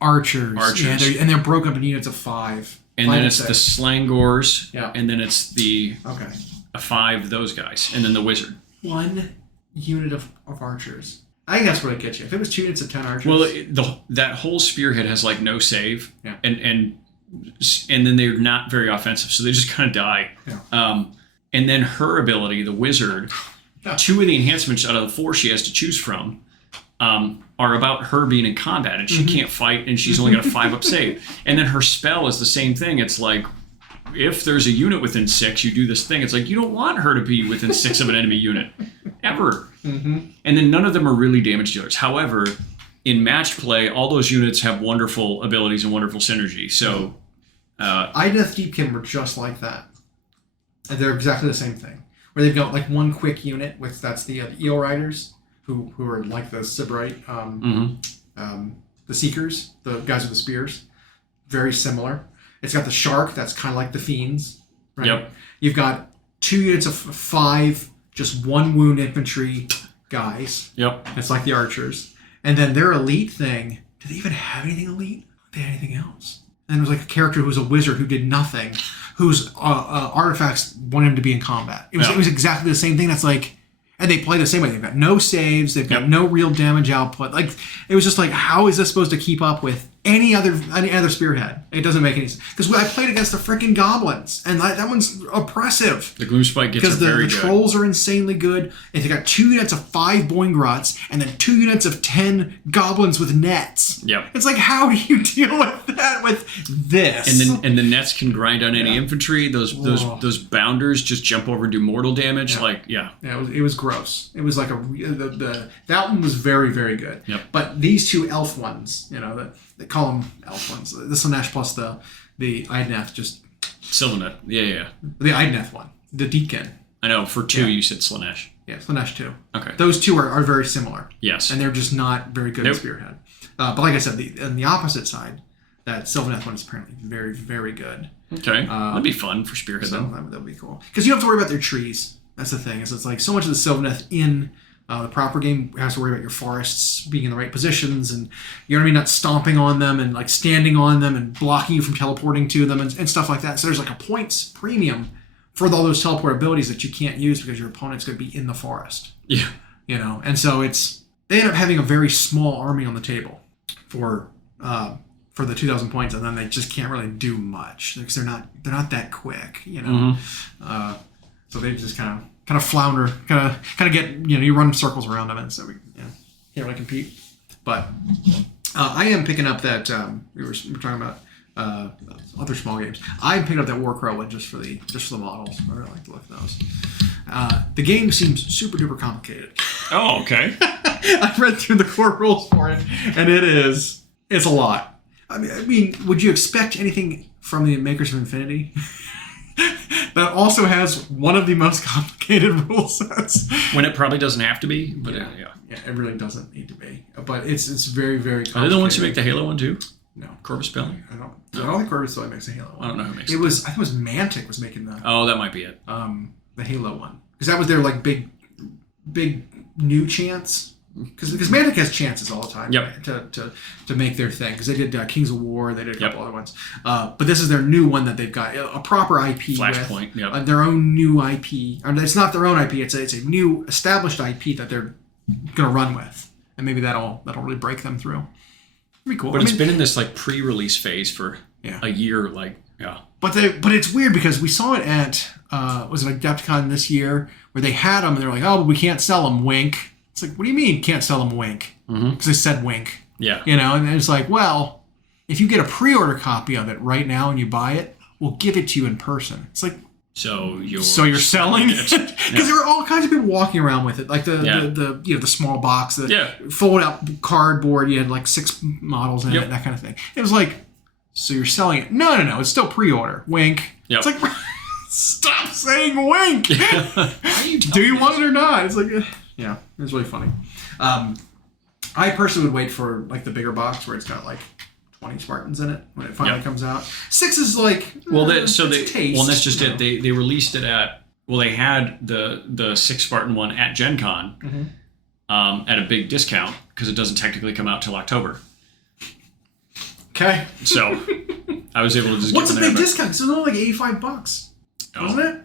Archers. Yeah, they're broken up in units of 5. And then it's the Slangors. Yeah. And then it's the... Okay. 5 those guys, and then the wizard. 1 unit of archers. I think that's what it gets you. If it was 2 units of 10 archers. Well, that whole Spearhead has like no save, and then they're not very offensive, so they just kind of die. Yeah. And then her ability, the wizard, 2 of the enhancements out of the 4 she has to choose from are about her being in combat, and she can't fight, and she's only got a 5-up save. And then her spell is the same thing. It's like, if there's a unit within 6, you do this thing. It's like, you don't want her to be within 6 of an enemy unit. Ever. And then none of them are really damage dealers. However, in match play, all those units have wonderful abilities and wonderful synergy. So... Ideth Deepkin were just like that. And they're exactly the same thing. Where they've got like 1 quick unit, that's the Eel Riders, who are like the Sibrite, the Seekers, the guys with the spears. Very similar. It's got the Shark, that's kind of like the Fiends. Right? Yep. You've got 2 units of 5, just 1 wound infantry guys. Yep. It's like the Archers. And then their elite thing, do they even have anything elite? They had anything else? And there was like a character who was a wizard who did nothing, whose artifacts wanted him to be in combat. It was exactly the same thing. That's like, and they play the same way. They've got no saves. They've got no real damage output. Like, it was just like, how is this supposed to keep up with any other Spearhead? It doesn't make any sense. Because I played against the freaking goblins, and that one's oppressive. The Gloomspike gets very good. Because the trolls are insanely good. And they got 2 units of 5 Boingrots, and then 2 units of 10 goblins with nets. Yep. It's like, how do you deal with that with this? And the nets can grind on any infantry. Those bounders just jump over and do mortal damage. Yeah, it was gross. It was like that one was very, very good. Yep. But these 2 elf ones, they call them elf ones. The Slaanesh plus the Idneth just... Sylvaneth. Yeah. The Idneth one. The Deepkin. I know. For 2, you said Slaanesh. Yeah, Slaanesh 2. Okay. Those 2 are very similar. Yes. And they're just not very good at Spearhead. But like I said, on the opposite side, that Sylvaneth one is apparently very, very good. Okay. That'd be fun for Spearhead, so that would be cool. Because you don't have to worry about their trees. That's the thing. It's like so much of the Sylvaneth in... the proper game has to worry about your forests being in the right positions and not stomping on them and like standing on them and blocking you from teleporting to them and stuff like that. So there's like a points premium for all those teleport abilities that you can't use because your opponent's going to be in the forest. Yeah. And so they end up having a very small army on the table for the 2,000 points, and then they just can't really do much because they're not that quick, So they just kind of flounder, kind of get, you run circles around them, and so we can't really compete. But I am picking up that we were talking about other small games. I'm picking up that War Crow one just for the models. I really like to look at those. The game seems super duper complicated. Oh, okay. I read through the core rules for it, and it's a lot. I mean, would you expect anything from the makers of Infinity? That also has one of the most complicated rule sets. When it probably doesn't have to be, but yeah, it really doesn't need to be. But it's very, very complicated. Are they the ones who make the Halo one too? No. Corvus Belli? I don't think Corvus Belli makes the Halo one. I don't know who makes it. I think it was Mantic was making the... Oh, that might be it. The Halo one. Because that was their like big new chance. Because Mantic has chances all the time to make their thing. Because they did Kings of War, they did a couple other ones. But this is their new one that they've got a proper IP Flashpoint, with their own new IP. Or it's not their own IP. It's a new established IP that they're going to run with, and maybe that'll really break them through. It'd be cool. But it's been in this like pre-release phase for a year, But it's weird because we saw it at was it Adepticon this year where they had them and they're like, oh, but we can't sell them. Wink. It's like, what do you mean can't sell them? Wink. Because they said wink. Yeah. And it's like, well, if you get a pre-order copy of it right now and you buy it, we'll give it to you in person. It's like, so you're selling it? Because there were all kinds of people walking around with it, like the small box, the fold out cardboard. You had like 6 models in it, and that kind of thing. It was like, so you're selling it? No, it's still pre-order. Wink. It's like, stop saying wink. Do you want it or not? It's like, it was really funny. I personally would wait for like the bigger box where it's got like 20 Spartans in it when it finally comes out. 6 is like that's just it. They released it at they had the 6 Spartan one at Gen Con at a big discount because it doesn't technically come out till October. Okay. So I was able to just what's a big discount? It's only like $85, wasn't it?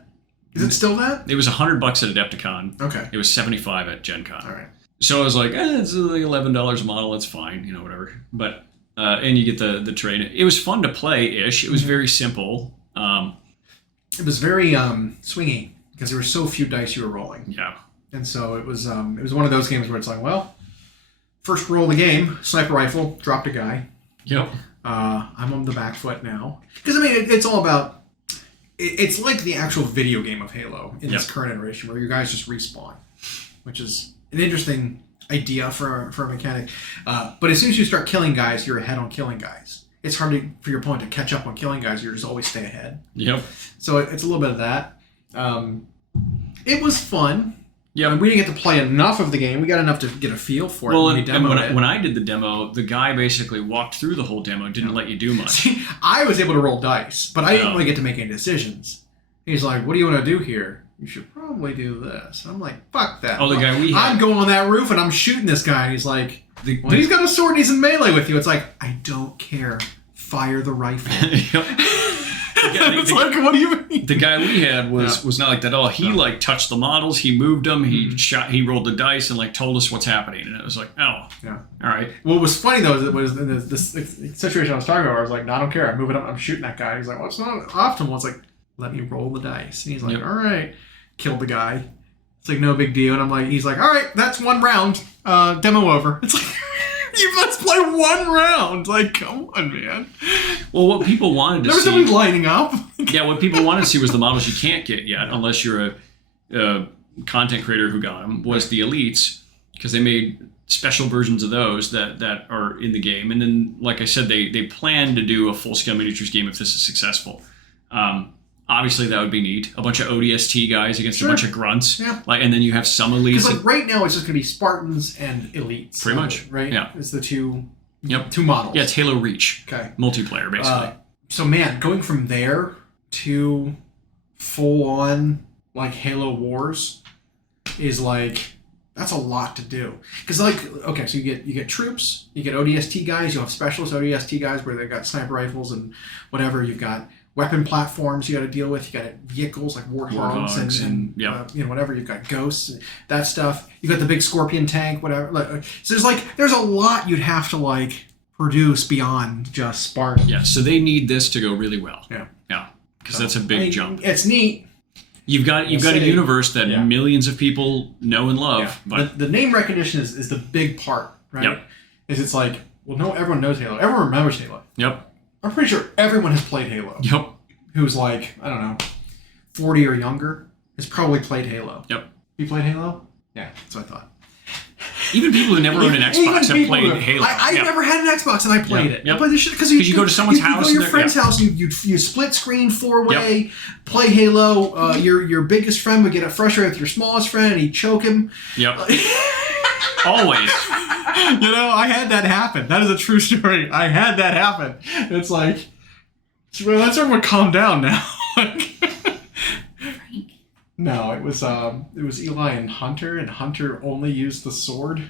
Is it still that? It was $100 at Adepticon. Okay. It was $75 at Gen Con. All right. So I was like, it's like $11 a model. It's fine, whatever. But and you get the terrain. It was fun to play-ish. It was very simple. It was very swingy because there were so few dice you were rolling. Yeah. And so it was one of those games where it's like, well, first roll of the game, sniper rifle, dropped a guy. Yep. I'm on the back foot now. Because, I mean, it's all about... It's like the actual video game of Halo in this current iteration where your guys just respawn, which is an interesting idea for a mechanic. But as soon as you start killing guys, you're ahead on killing guys. It's hard for your opponent to catch up on killing guys. You just always stay ahead. Yep. So it's a little bit of that. It was fun. Yeah, we didn't get to play enough of the game. We got enough to get a feel for it. When I did the demo, the guy basically walked through the whole demo, didn't let you do much. See, I was able to roll dice, but I didn't really get to make any decisions. He's like, what do you want to do here? You should probably do this. I'm like, fuck that. Oh, the guy we had. I'm going on that roof and I'm shooting this guy. And he's like, he's got a sword and he's in melee with you. It's like, I don't care. Fire the rifle. It's like, what do you mean? The guy we had was not like that at all. He touched the models, he moved them, he rolled the dice and told us what's happening. And it was like, oh, all right. What was funny though is it was in this situation I was talking about where I was like, no, I don't care. I'm moving up, I'm shooting that guy. He's like, well, it's not optimal. It's like, let me roll the dice. And he's like, all right. Killed the guy. It's like, no big deal. And I'm like, he's like, all right, that's one round. Demo over. It's like, let's play one round. Like, come on, man. Well, what people wanted to see... There was somebody lining up. What people wanted to see was the models you can't get yet, unless you're a content creator who got them, was the elites, because they made special versions of those that are in the game. And then, like I said, they plan to do a full-scale miniatures game if this is successful. Obviously, that would be neat. A bunch of ODST guys against a bunch of grunts. Yeah. And then you have some elites. Because right now, it's just going to be Spartans and elites. Pretty much. Right? Yeah. It's the two models. Yeah, it's Halo Reach. Okay. Multiplayer, basically. So, man, going from there to full-on, Halo Wars is, that's a lot to do. Because, so you get troops, you get ODST guys, you have specialist ODST guys where they've got sniper rifles and whatever. You've got weapon platforms you got to deal with. You got vehicles like warhogs and whatever. You've got ghosts, that stuff. You got the big scorpion tank, whatever. So there's a lot you'd have to produce beyond just Spartan. Yeah. So they need this to go really well. Yeah. Yeah. Because that's a big jump. It's neat. You've got a universe that millions of people know and love. Yeah. But the name recognition is the big part, right? Yep. is it's like, well, no, everyone knows Halo. Everyone remembers Halo. Yep. I'm pretty sure everyone has played Halo. Yep. Who's like, I don't know, 40 or younger has probably played Halo. Yep. You played Halo? Yeah, that's what I thought. Even people who never owned an Xbox have played Halo. I never had an Xbox and I played it. Yep. I played this shit because you go to someone's house. You go to your friend's house. You split screen 4-way. Play Halo. Your biggest friend would get frustrated with your smallest friend and he'd choke him. Yep. Always. I had that happen. That is a true story. I had that happen. It's like, well, let's everyone calm down now. No, it was Eli and Hunter only used the sword.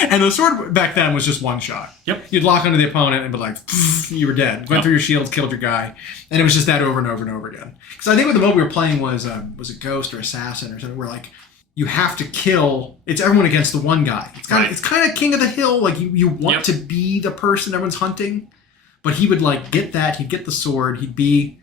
And the sword back then was just one shot. Yep. You'd lock onto the opponent and be like, you were dead. Went through your shields, killed your guy. And it was just that over and over and over again. Because I think what the mode we were playing was a Ghost or Assassin or something where like, you have to kill, it's everyone against the one guy. It's kind of King of the Hill, like you want to be the person everyone's hunting. But he would like get that, he'd get the sword, he'd be,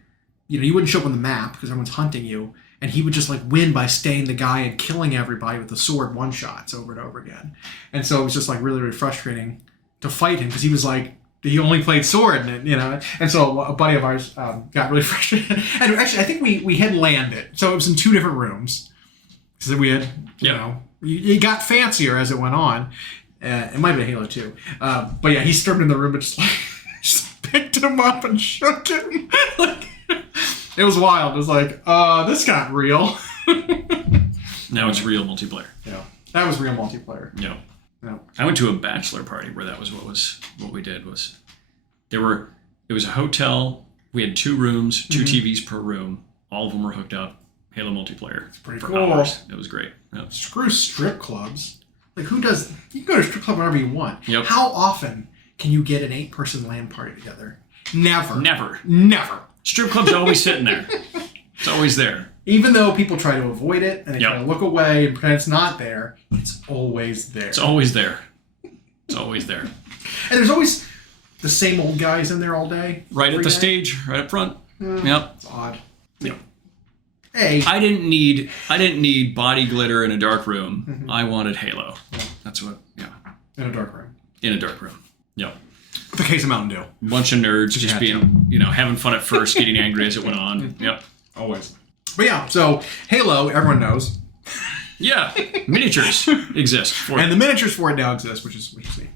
you wouldn't show up on the map because everyone's hunting you, and he would just like win by staying the guy and killing everybody with the sword one-shots over and over again. And so it was just like really, really frustrating to fight him because he was like, he only played sword, and so a buddy of ours got really frustrated. And actually, I think we had landed, so it was in 2 different rooms. So we had, it got fancier as it went on. It might have been Halo 2. But yeah, he stormed in the room and just picked him up and shook him. It was wild. It was like, this got real. Now it's real multiplayer. Yeah, that was real multiplayer. Yeah. No. I went to a bachelor party where that was what we did was it was a hotel. We had 2 rooms, 2 TVs per room. All of them were hooked up. Halo multiplayer. It's pretty for cool. Hours. It was great. Yep. Screw strip clubs. Like who does? You can go to a strip club whenever you want. Yep. How often can you get an 8-person LAN party together? Never. Strip club's always sitting there. It's always there. Even though people try to avoid it and they try to look away and pretend it's not there, it's always there. It's always there. It's always there. And there's always the same old guys in there all day. Right at the stage, right up front. Yep. It's odd. Yep. Hey. I didn't need body glitter in a dark room. I wanted Halo. That's what. Yeah. In a dark room. In a dark room. Yep. With a case of Mountain Dew. Bunch of nerds just being, having fun at first, getting angry as it went on. Yep. Always. But yeah, so Halo, everyone knows. Yeah. Miniatures exist for it. And the miniatures for it now exist, which is neat.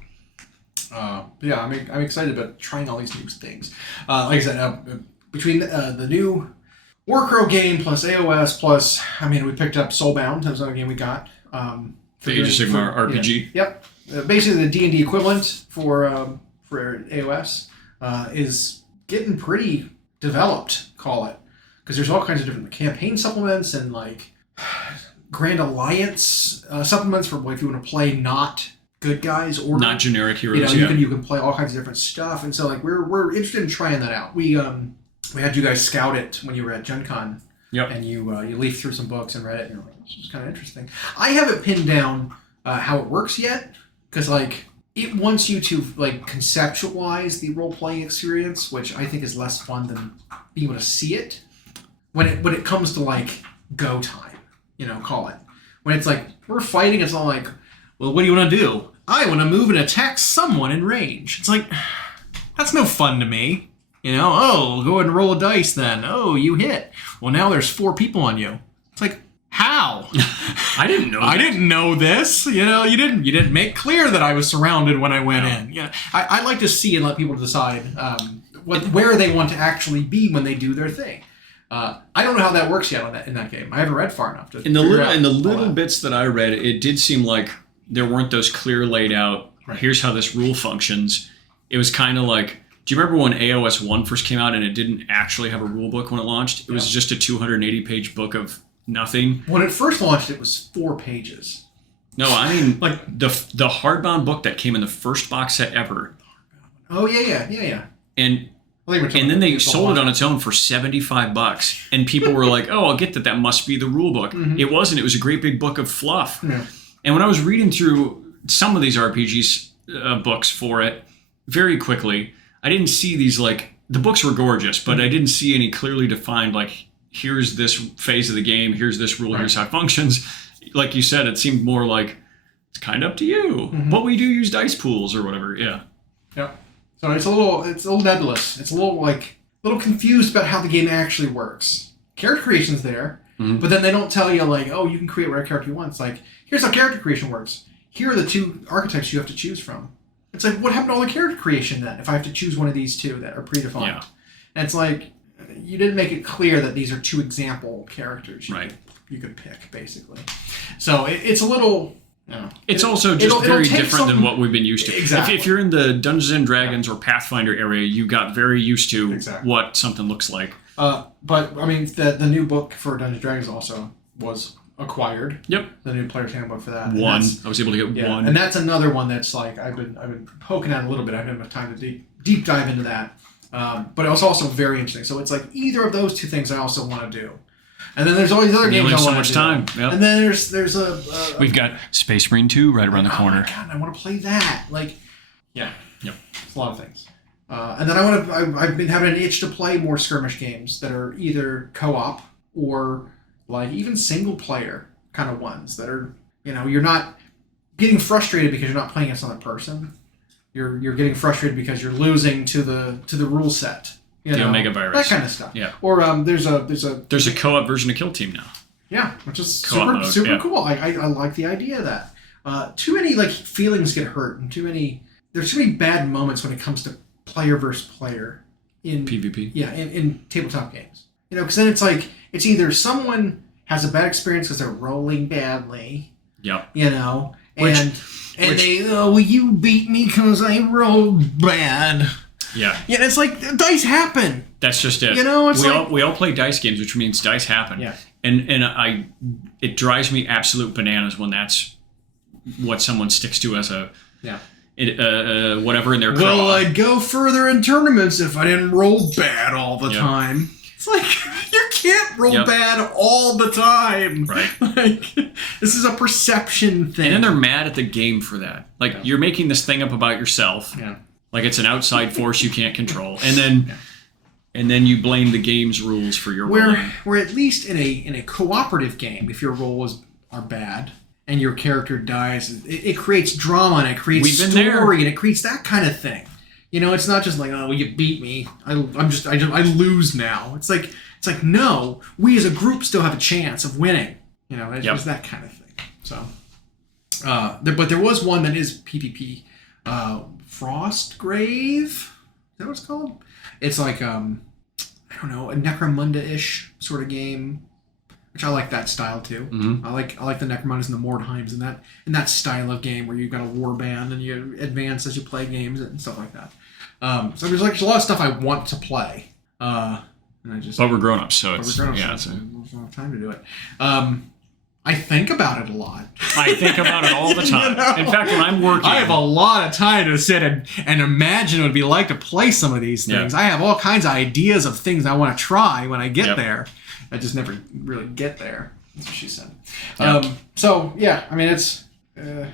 Yeah, I'm excited about trying all these new things. Like I said, between the new Warcrow game plus AOS plus, we picked up Soulbound. That was another game we got. The Age of Sigmar RPG. Yeah, yep. Basically, the D&D equivalent for AOS is getting pretty developed, call it. Because there's all kinds of different campaign supplements and like Grand Alliance supplements for if you want to play not good guys or not generic heroes. You can play all kinds of different stuff, and so like we're interested in trying that out. We had you guys scout it when you were at Gen Con. Yep. And you leafed through some books and read it, and you're like, this is kind of interesting. I haven't pinned down how it works yet, because like it wants you to like conceptualize the role playing experience, which I think is less fun than being able to see it. When it comes to like go time, call it. When it's like we're fighting, it's all like, well, what do you want to do? I want to move and attack someone in range. It's like that's no fun to me. Oh, go ahead and roll a dice then. Oh, you hit. Well, now there's 4 people on you. It's like, how? I didn't know that. I didn't know this. You didn't make clear that I was surrounded when I went in. Yeah. I like to see and let people decide where they want to actually be when they do their thing. I don't know how that works yet in that game. I haven't read far enough to. In the little bits that I read, it did seem like there weren't those clear laid out. Right. Here's how this rule functions. It was kind of like. Do you remember when AOS 1 first came out and it didn't actually have a rule book when it launched? It was just a 280-page book of nothing. When it first launched, it was 4 pages. No, I mean like the hardbound book that came in the first box set ever. Oh yeah. And then they sold it on its own for $75, and people were like, "Oh, I'll get that. That must be the rule book." Mm-hmm. It wasn't. It was a great big book of fluff. Yeah. And when I was reading through some of these RPGs books for it very quickly. I didn't see these, like, the books were gorgeous, but I didn't see any clearly defined, like, here's this phase of the game, here's this rule, here's how it functions. Like you said, it seemed more like it's kind of up to you. But we do use dice pools or whatever. Yeah. Yep. So it's a little nebulous. It's a little confused about how the game actually works. Character creation's there, but then they don't tell you like, oh, you can create whatever character you want. It's like, here's how character creation works. Here are the 2 archetypes you have to choose from. It's like, what happened to all the character creation then if I have to choose one of these 2 that are predefined? Yeah. And it's like, you didn't make it clear that these are 2 example characters you could pick, basically. So it's a little... It's also just very different than what we've been used to. Exactly. If you're in the Dungeons and Dragons or Pathfinder area, you got very used to what something looks like. But I mean, the new book for Dungeons and Dragons also was acquired. Yep. The new player's handbook for that. I was able to get one. And that's another one that's like I've been poking at a little bit. I haven't had enough time to deep dive into that. But it was also very interesting. So it's like either of those 2 things I also want to do. And then there's all these other games I want to do. Time. Yep. And then there's we've got Space Marine 2 right around the corner. Oh my God, I want to play that. Like, yeah, yep. It's a lot of things. And then I've been having an itch to play more skirmish games that are either co-op or like even single player kind of ones that are, you're not getting frustrated because you're not playing against another person. You're getting frustrated because you're losing to the rule set. The Omega Virus. That kind of stuff. Yeah. Or there's a co-op version of Kill Team now. Yeah, which is super cool. I like the idea of that. Too many like feelings get hurt, and there's too many bad moments when it comes to player versus player in PvP. Yeah, in tabletop games. Because then it's like it's either someone has a bad experience because they're rolling badly. Yep. You beat me because I rolled bad. Yeah. Yeah, it's like dice happen. That's just it. We all play dice games, which means dice happen. Yeah. And it drives me absolute bananas when that's what someone sticks to as a whatever in their craw. Well, I'd go further in tournaments if I didn't roll bad all the time. It's like you can't roll bad all the time. Right. Like this is a perception thing. And then they're mad at the game for that. Like you're making this thing up about yourself. Yeah. Like it's an outside force you can't control, and then you blame the game's rules for your rolling. Where at least in a cooperative game, if your rolls are bad and your character dies, it creates drama and it creates story and it creates that kind of thing. It's not just like, oh, well, you beat me. I lose now. It's like no, we as a group still have a chance of winning. It's that kind of thing. So, but there was one that is PvP. Frostgrave? Is that what it's called? It's like, I don't know, a Necromunda-ish sort of game, which I like that style too. Mm-hmm. I like the Necromundas and the Mordheims and that style of game where you've got a war band and you advance as you play games and stuff like that. So there's a lot of stuff I want to play. But we're grown-ups, so it's... I don't have time to do it. I think about it a lot. I think about it all the time. In fact, when I'm working... I have a lot of time to sit and imagine what it would be like to play some of these things. I have all kinds of ideas of things I want to try when I get there. I just never really get there. That's what she said. So, yeah, I mean, it's... I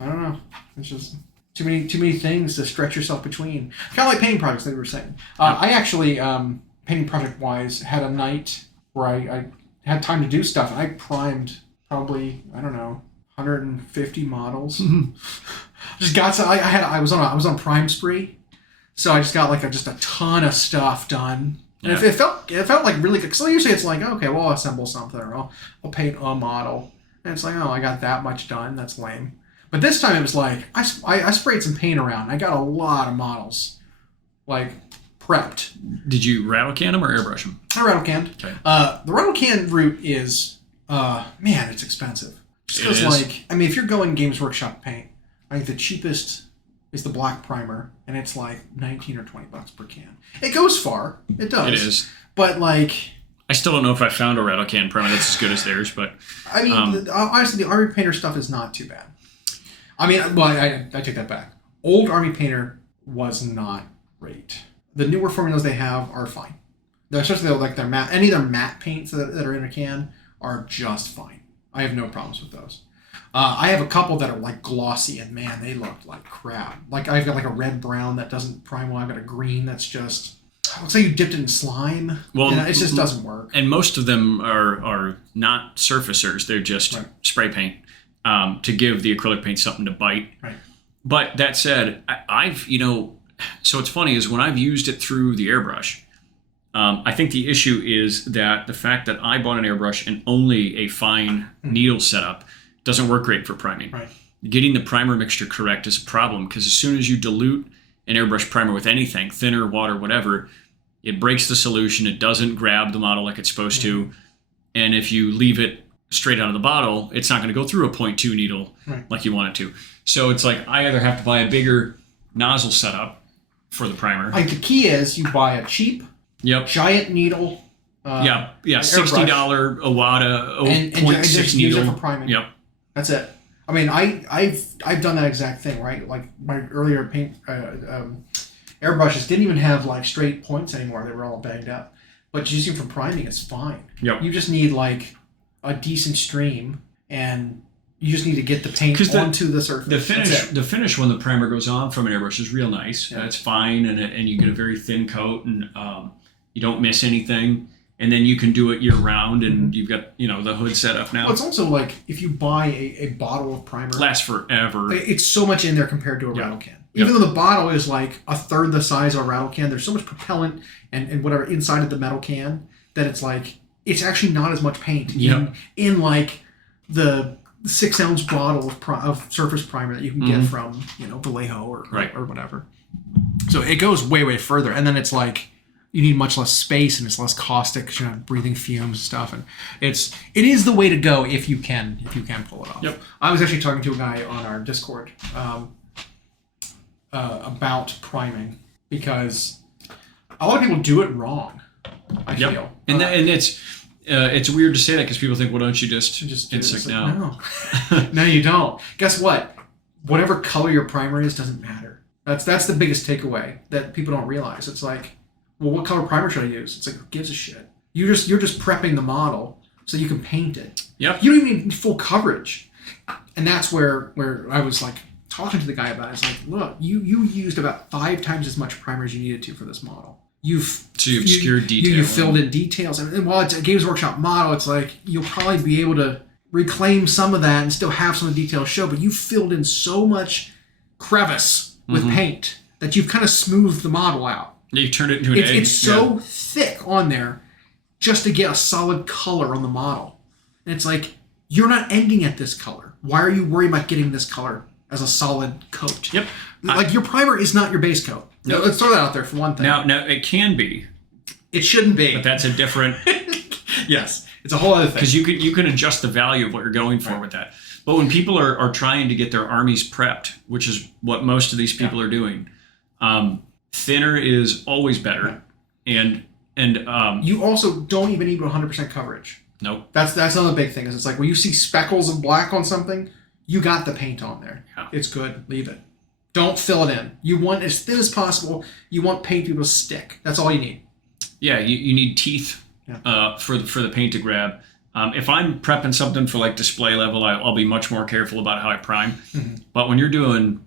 don't know. It's just too many things to stretch yourself between. Kind of like painting projects that we were saying. I actually, painting project-wise, had a night where I had time to do stuff, and I primed... probably, I don't know, 150 models. Just got some. I was on a prime spree, so I just got just a ton of stuff done. And it felt like really good. So usually it's like, okay, well, I'll assemble something or I'll paint a model, and it's like, oh, I got that much done. That's lame. But this time it was like I sprayed some paint around. I got a lot of models, prepped. Did you rattle can them or airbrush them? I rattle canned. Okay. The rattle can route is. Man, it's expensive. Just because, if you're going Games Workshop paint, I think the cheapest is the black primer, and it's like $19 or $20 per can. It goes far. It does. It is. But, I still don't know if I found a rattle can primer that's as good as theirs, but... I mean, honestly, the Army Painter stuff is not too bad. I mean, well, I take that back. Old Army Painter was not great. The newer formulas they have are fine. Especially, their matte... Any of their matte paints that are in a can... are just fine. I have no problems with those. I have a couple that are glossy, and man, they look like crap. I've got a red brown that doesn't prime well. I've got a green that's just looks like you dipped it in slime. Well, it just doesn't work. And most of them are not surfacers; they're just spray paint. to give the acrylic paint something to bite. Right. But that said, I've, so what's funny is when I've used it through the airbrush, I think the issue is that the fact that I bought an airbrush and only a fine needle setup doesn't work great for priming. Right. Getting the primer mixture correct is a problem because as soon as you dilute an airbrush primer with anything, thinner, water, whatever, it breaks the solution. It doesn't grab the model like it's supposed to. And if you leave it straight out of the bottle, it's not going to go through a 0.2 needle like you want it to. So it's like I either have to buy a bigger nozzle setup for the primer. Like the key is you buy a cheap, giant needle. $60 Iwata 0.6 needle. Use it for priming. Yep. That's it. I mean, I've done that exact thing, right? Like my earlier paint airbrushes didn't even have like straight points anymore. They were all banged up. But using them for priming is fine. Yep. You just need like a decent stream, and you just need to get the paint onto the surface. The finish when the primer goes on from an airbrush is real nice. Yeah. It's fine, and you get a very thin coat, and you don't miss anything. And then you can do it year round, and you've got the hood set up now. Well, it's also like if you buy a bottle of primer, lasts forever. It's so much in there compared to a rattle can. Even though the bottle is like a third the size of a rattle can, there's so much propellant and whatever inside of the metal can that it's like it's actually not as much paint in like the 6-ounce bottle of surface primer that you can get from Vallejo or whatever. So it goes way further, and then it's like you need much less space and it's less caustic because you're not breathing fumes and stuff, and it is the way to go if you can pull it off. Yep. I was actually talking to a guy on our Discord about priming because a lot of people do it wrong. I feel, and it's weird to say that because people think, well, don't you just insect now? No, no, you don't. Guess what? Whatever color your primer is doesn't matter. That's the biggest takeaway that people don't realize. It's like, well, what color primer should I use? It's like, who gives a shit? You're just prepping the model so you can paint it. Yep. You don't even need full coverage, and that's where I was like talking to the guy about it. It's like, look, you used about 5 times as much primer as you needed to for this model. You obscured detail. You filled in details, and while it's a Games Workshop model, it's like you'll probably be able to reclaim some of that and still have some of the details show. But you filled in so much crevice with paint that you've kind of smoothed the model out. You turned it into an egg. It's so thick on there just to get a solid color on the model, and it's like you're not ending at this color. Why are you worried about getting this color as a solid coat? Yep. Like your primer is not your base coat. No, let's throw that out there for one thing. Now it can be. It shouldn't be. But that's a different. Yes, it's a whole other thing. Because you can adjust the value of what you're going for with that. But when people are trying to get their armies prepped, which is what most of these people are doing, thinner is always better. And you also don't even need 100% coverage. Nope. That's another big thing. Is it's like when you see speckles of black on something, you got the paint on there. Yeah. It's good. Leave it. Don't fill it in. You want as thin as possible. You want paint to be able to stick. That's all you need. Yeah, you need teeth for the paint to grab. If I'm prepping something for like display level, I'll be much more careful about how I prime. But when you're doing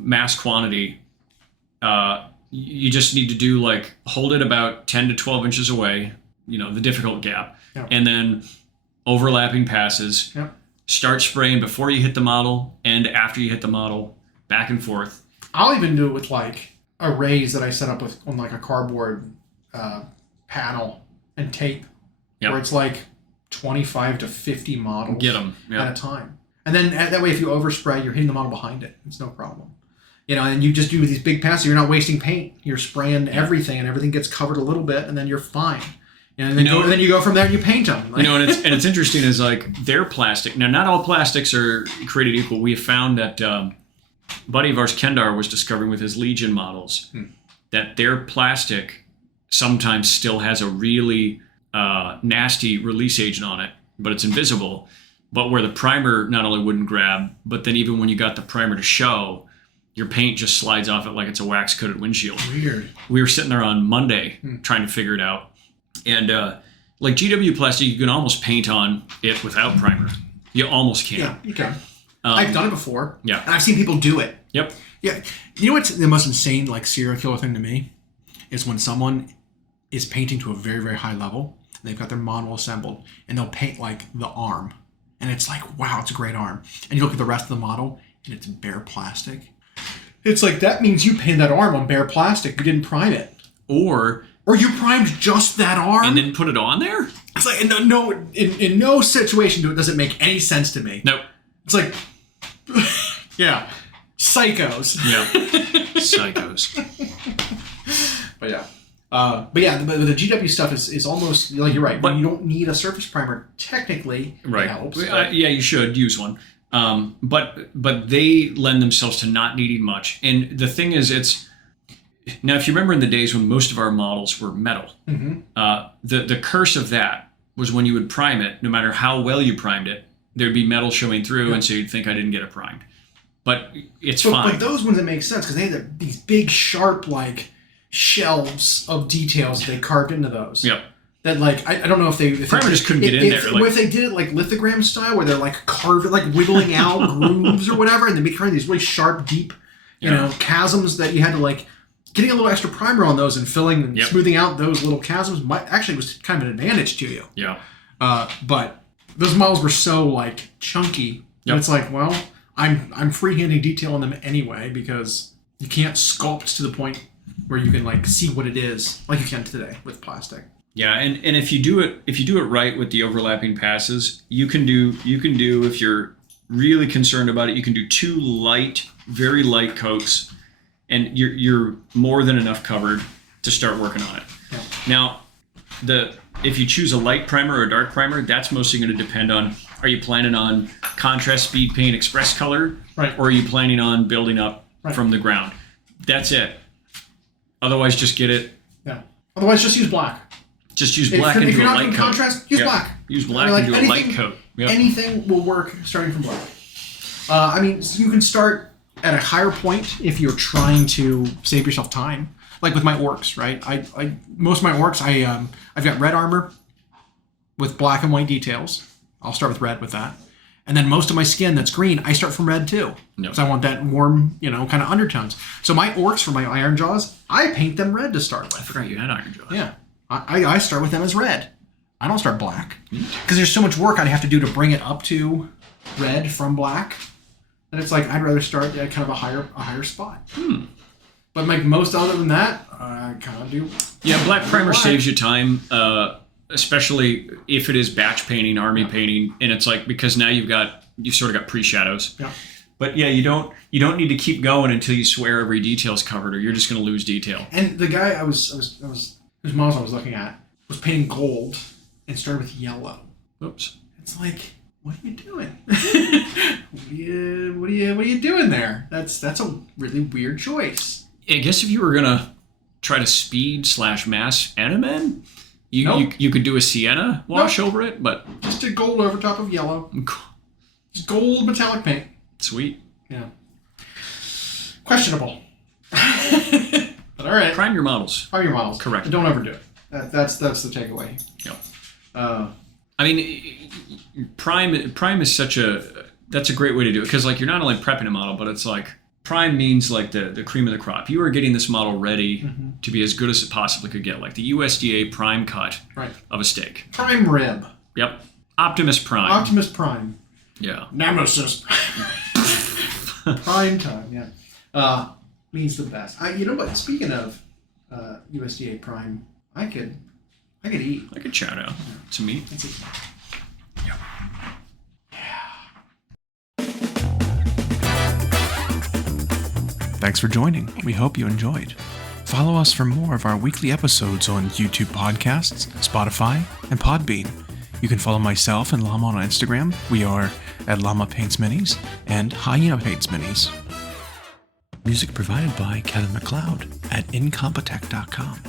mass quantity, you just need to do like hold it about 10 to 12 inches away. The difficult gap, and then overlapping passes. Yep. Start spraying before you hit the model and after you hit the model, back and forth. I'll even do it with like arrays that I set up on like a cardboard panel and tape, where it's like 25 to 50 models at a time. And then that way, if you overspray, you're hitting the model behind it. It's no problem. And you just do these big passes. You're not wasting paint. You're spraying everything, and everything gets covered a little bit, and then you're fine. And then you go from there and you paint them. Like, and it's interesting is like their plastic. Now, not all plastics are created equal. We have found that a buddy of ours, Kendar, was discovering with his Legion models that their plastic sometimes still has a really nasty release agent on it, but it's invisible. But where the primer not only wouldn't grab, but then even when you got the primer to show, your paint just slides off it like it's a wax-coated windshield. Weird. We were sitting there on Monday trying to figure it out. And like GW plastic, you can almost paint on it without primer. You almost can. Yeah, you can. I've done it before. Yeah. And I've seen people do it. Yep. Yeah. You know what's the most insane, like, serial killer thing to me? Is when someone is painting to a very, very high level, and they've got their model assembled, and they'll paint, like, the arm. and it's like, wow, it's a great arm. And you look at the rest of the model, and it's bare plastic. It's like, that means you painted that arm on bare plastic. You didn't prime it. Or you primed just that arm. And then put it on there? It's like, in no situation does it make any sense to me. Nope. It's like, yeah, psychos. Yeah, psychos. But yeah. But the GW stuff is almost, like, you're right. But you don't need a surface primer, technically. Right. It helps. Yeah, you should use one. But they lend themselves to not needing much. And the thing is, now if you remember in the days when most of our models were metal, the curse of that was when you would prime it, no matter how well you primed it, there'd be metal showing through, and so you'd think I didn't get it primed. But it's fine. But those ones, it makes sense, because they had these big, sharp, like, shelves of details they carved into those. Yep. That, like, I don't know if they... Primer just couldn't get in there. If they did it, like, lithogram style, where they're, like, carved, like, wiggling out grooves or whatever, and they make these really sharp, deep, you know, chasms that you had to, like... Getting a little extra primer on those and filling and smoothing out those little chasms actually was kind of an advantage to you. Yeah. But those models were so, like, chunky. Yep. It's like, well, I'm freehanding detail on them anyway, because you can't sculpt to the point where you can, like, see what it is like you can today with plastic. Yeah, and if you do it right with the overlapping passes, you can do if you're really concerned about it, you can do 2 very light coats, and you're more than enough covered to start working on it. Yeah. Now, if you choose a light primer or a dark primer, that's mostly going to depend on, are you planning on contrast, speed paint, express color, right, or are you planning on building up from the ground? That's it. Otherwise, just get it. Yeah. Otherwise, just use black. Just use black and do a light coat. Contrast, use black. Use black and do a light coat. Yep. Anything will work starting from black. I mean, so you can start at a higher point if you're trying to save yourself time. Like with my orcs, right? Most of my orcs, I've got red armor with black and white details. I'll start with red with that. And then most of my skin that's green, I start from red too. Because I want that warm, kind of undertones. So my orcs for my Iron Jaws, I paint them red to start with. I forgot you had Iron Jaws. Yeah. I start with them as red. I don't start black. Because there's so much work I'd have to do to bring it up to red from black. And it's like, I'd rather start at kind of a higher spot. But like most other than that, I kind of do. Yeah, black primer saves you time, especially if it is batch painting, army painting, and it's like, because now you've sort of got pre-shadows. Yeah. But yeah, you don't need to keep going until you swear every detail's covered, or you're just going to lose detail. And the guy whose models I was looking at was painting gold and started with yellow. Oops. It's like, what are you doing? What are you doing there? That's a really weird choice. I guess if you were gonna try to speed / mass Enemen, you could do a sienna wash over it, but just a gold over top of yellow. Just gold metallic paint. Sweet. Yeah. Questionable. But all right. Prime your models. Correct. Don't overdo it. That's the takeaway. Yep. I mean, prime is that's a great way to do it, because like you're not only prepping a model, but it's like prime means like the cream of the crop. You are getting this model ready to be as good as it possibly could get, like the USDA prime cut of a steak. Prime rib. Yep. Optimus Prime. Yeah. Nemesis. Prime time. Yeah. Means the best. You know what? Speaking of USDA prime, I could eat. I could shout out to me. That's it. Yeah. Thanks for joining. We hope you enjoyed. Follow us for more of our weekly episodes on YouTube podcasts, Spotify, and Podbean. You can follow myself and Llama on Instagram. We are at Llama Paints Minis and Hyena Paints Minis. Music provided by Kevin MacLeod at incompetech.com.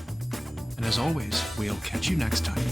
And as always, we'll catch you next time.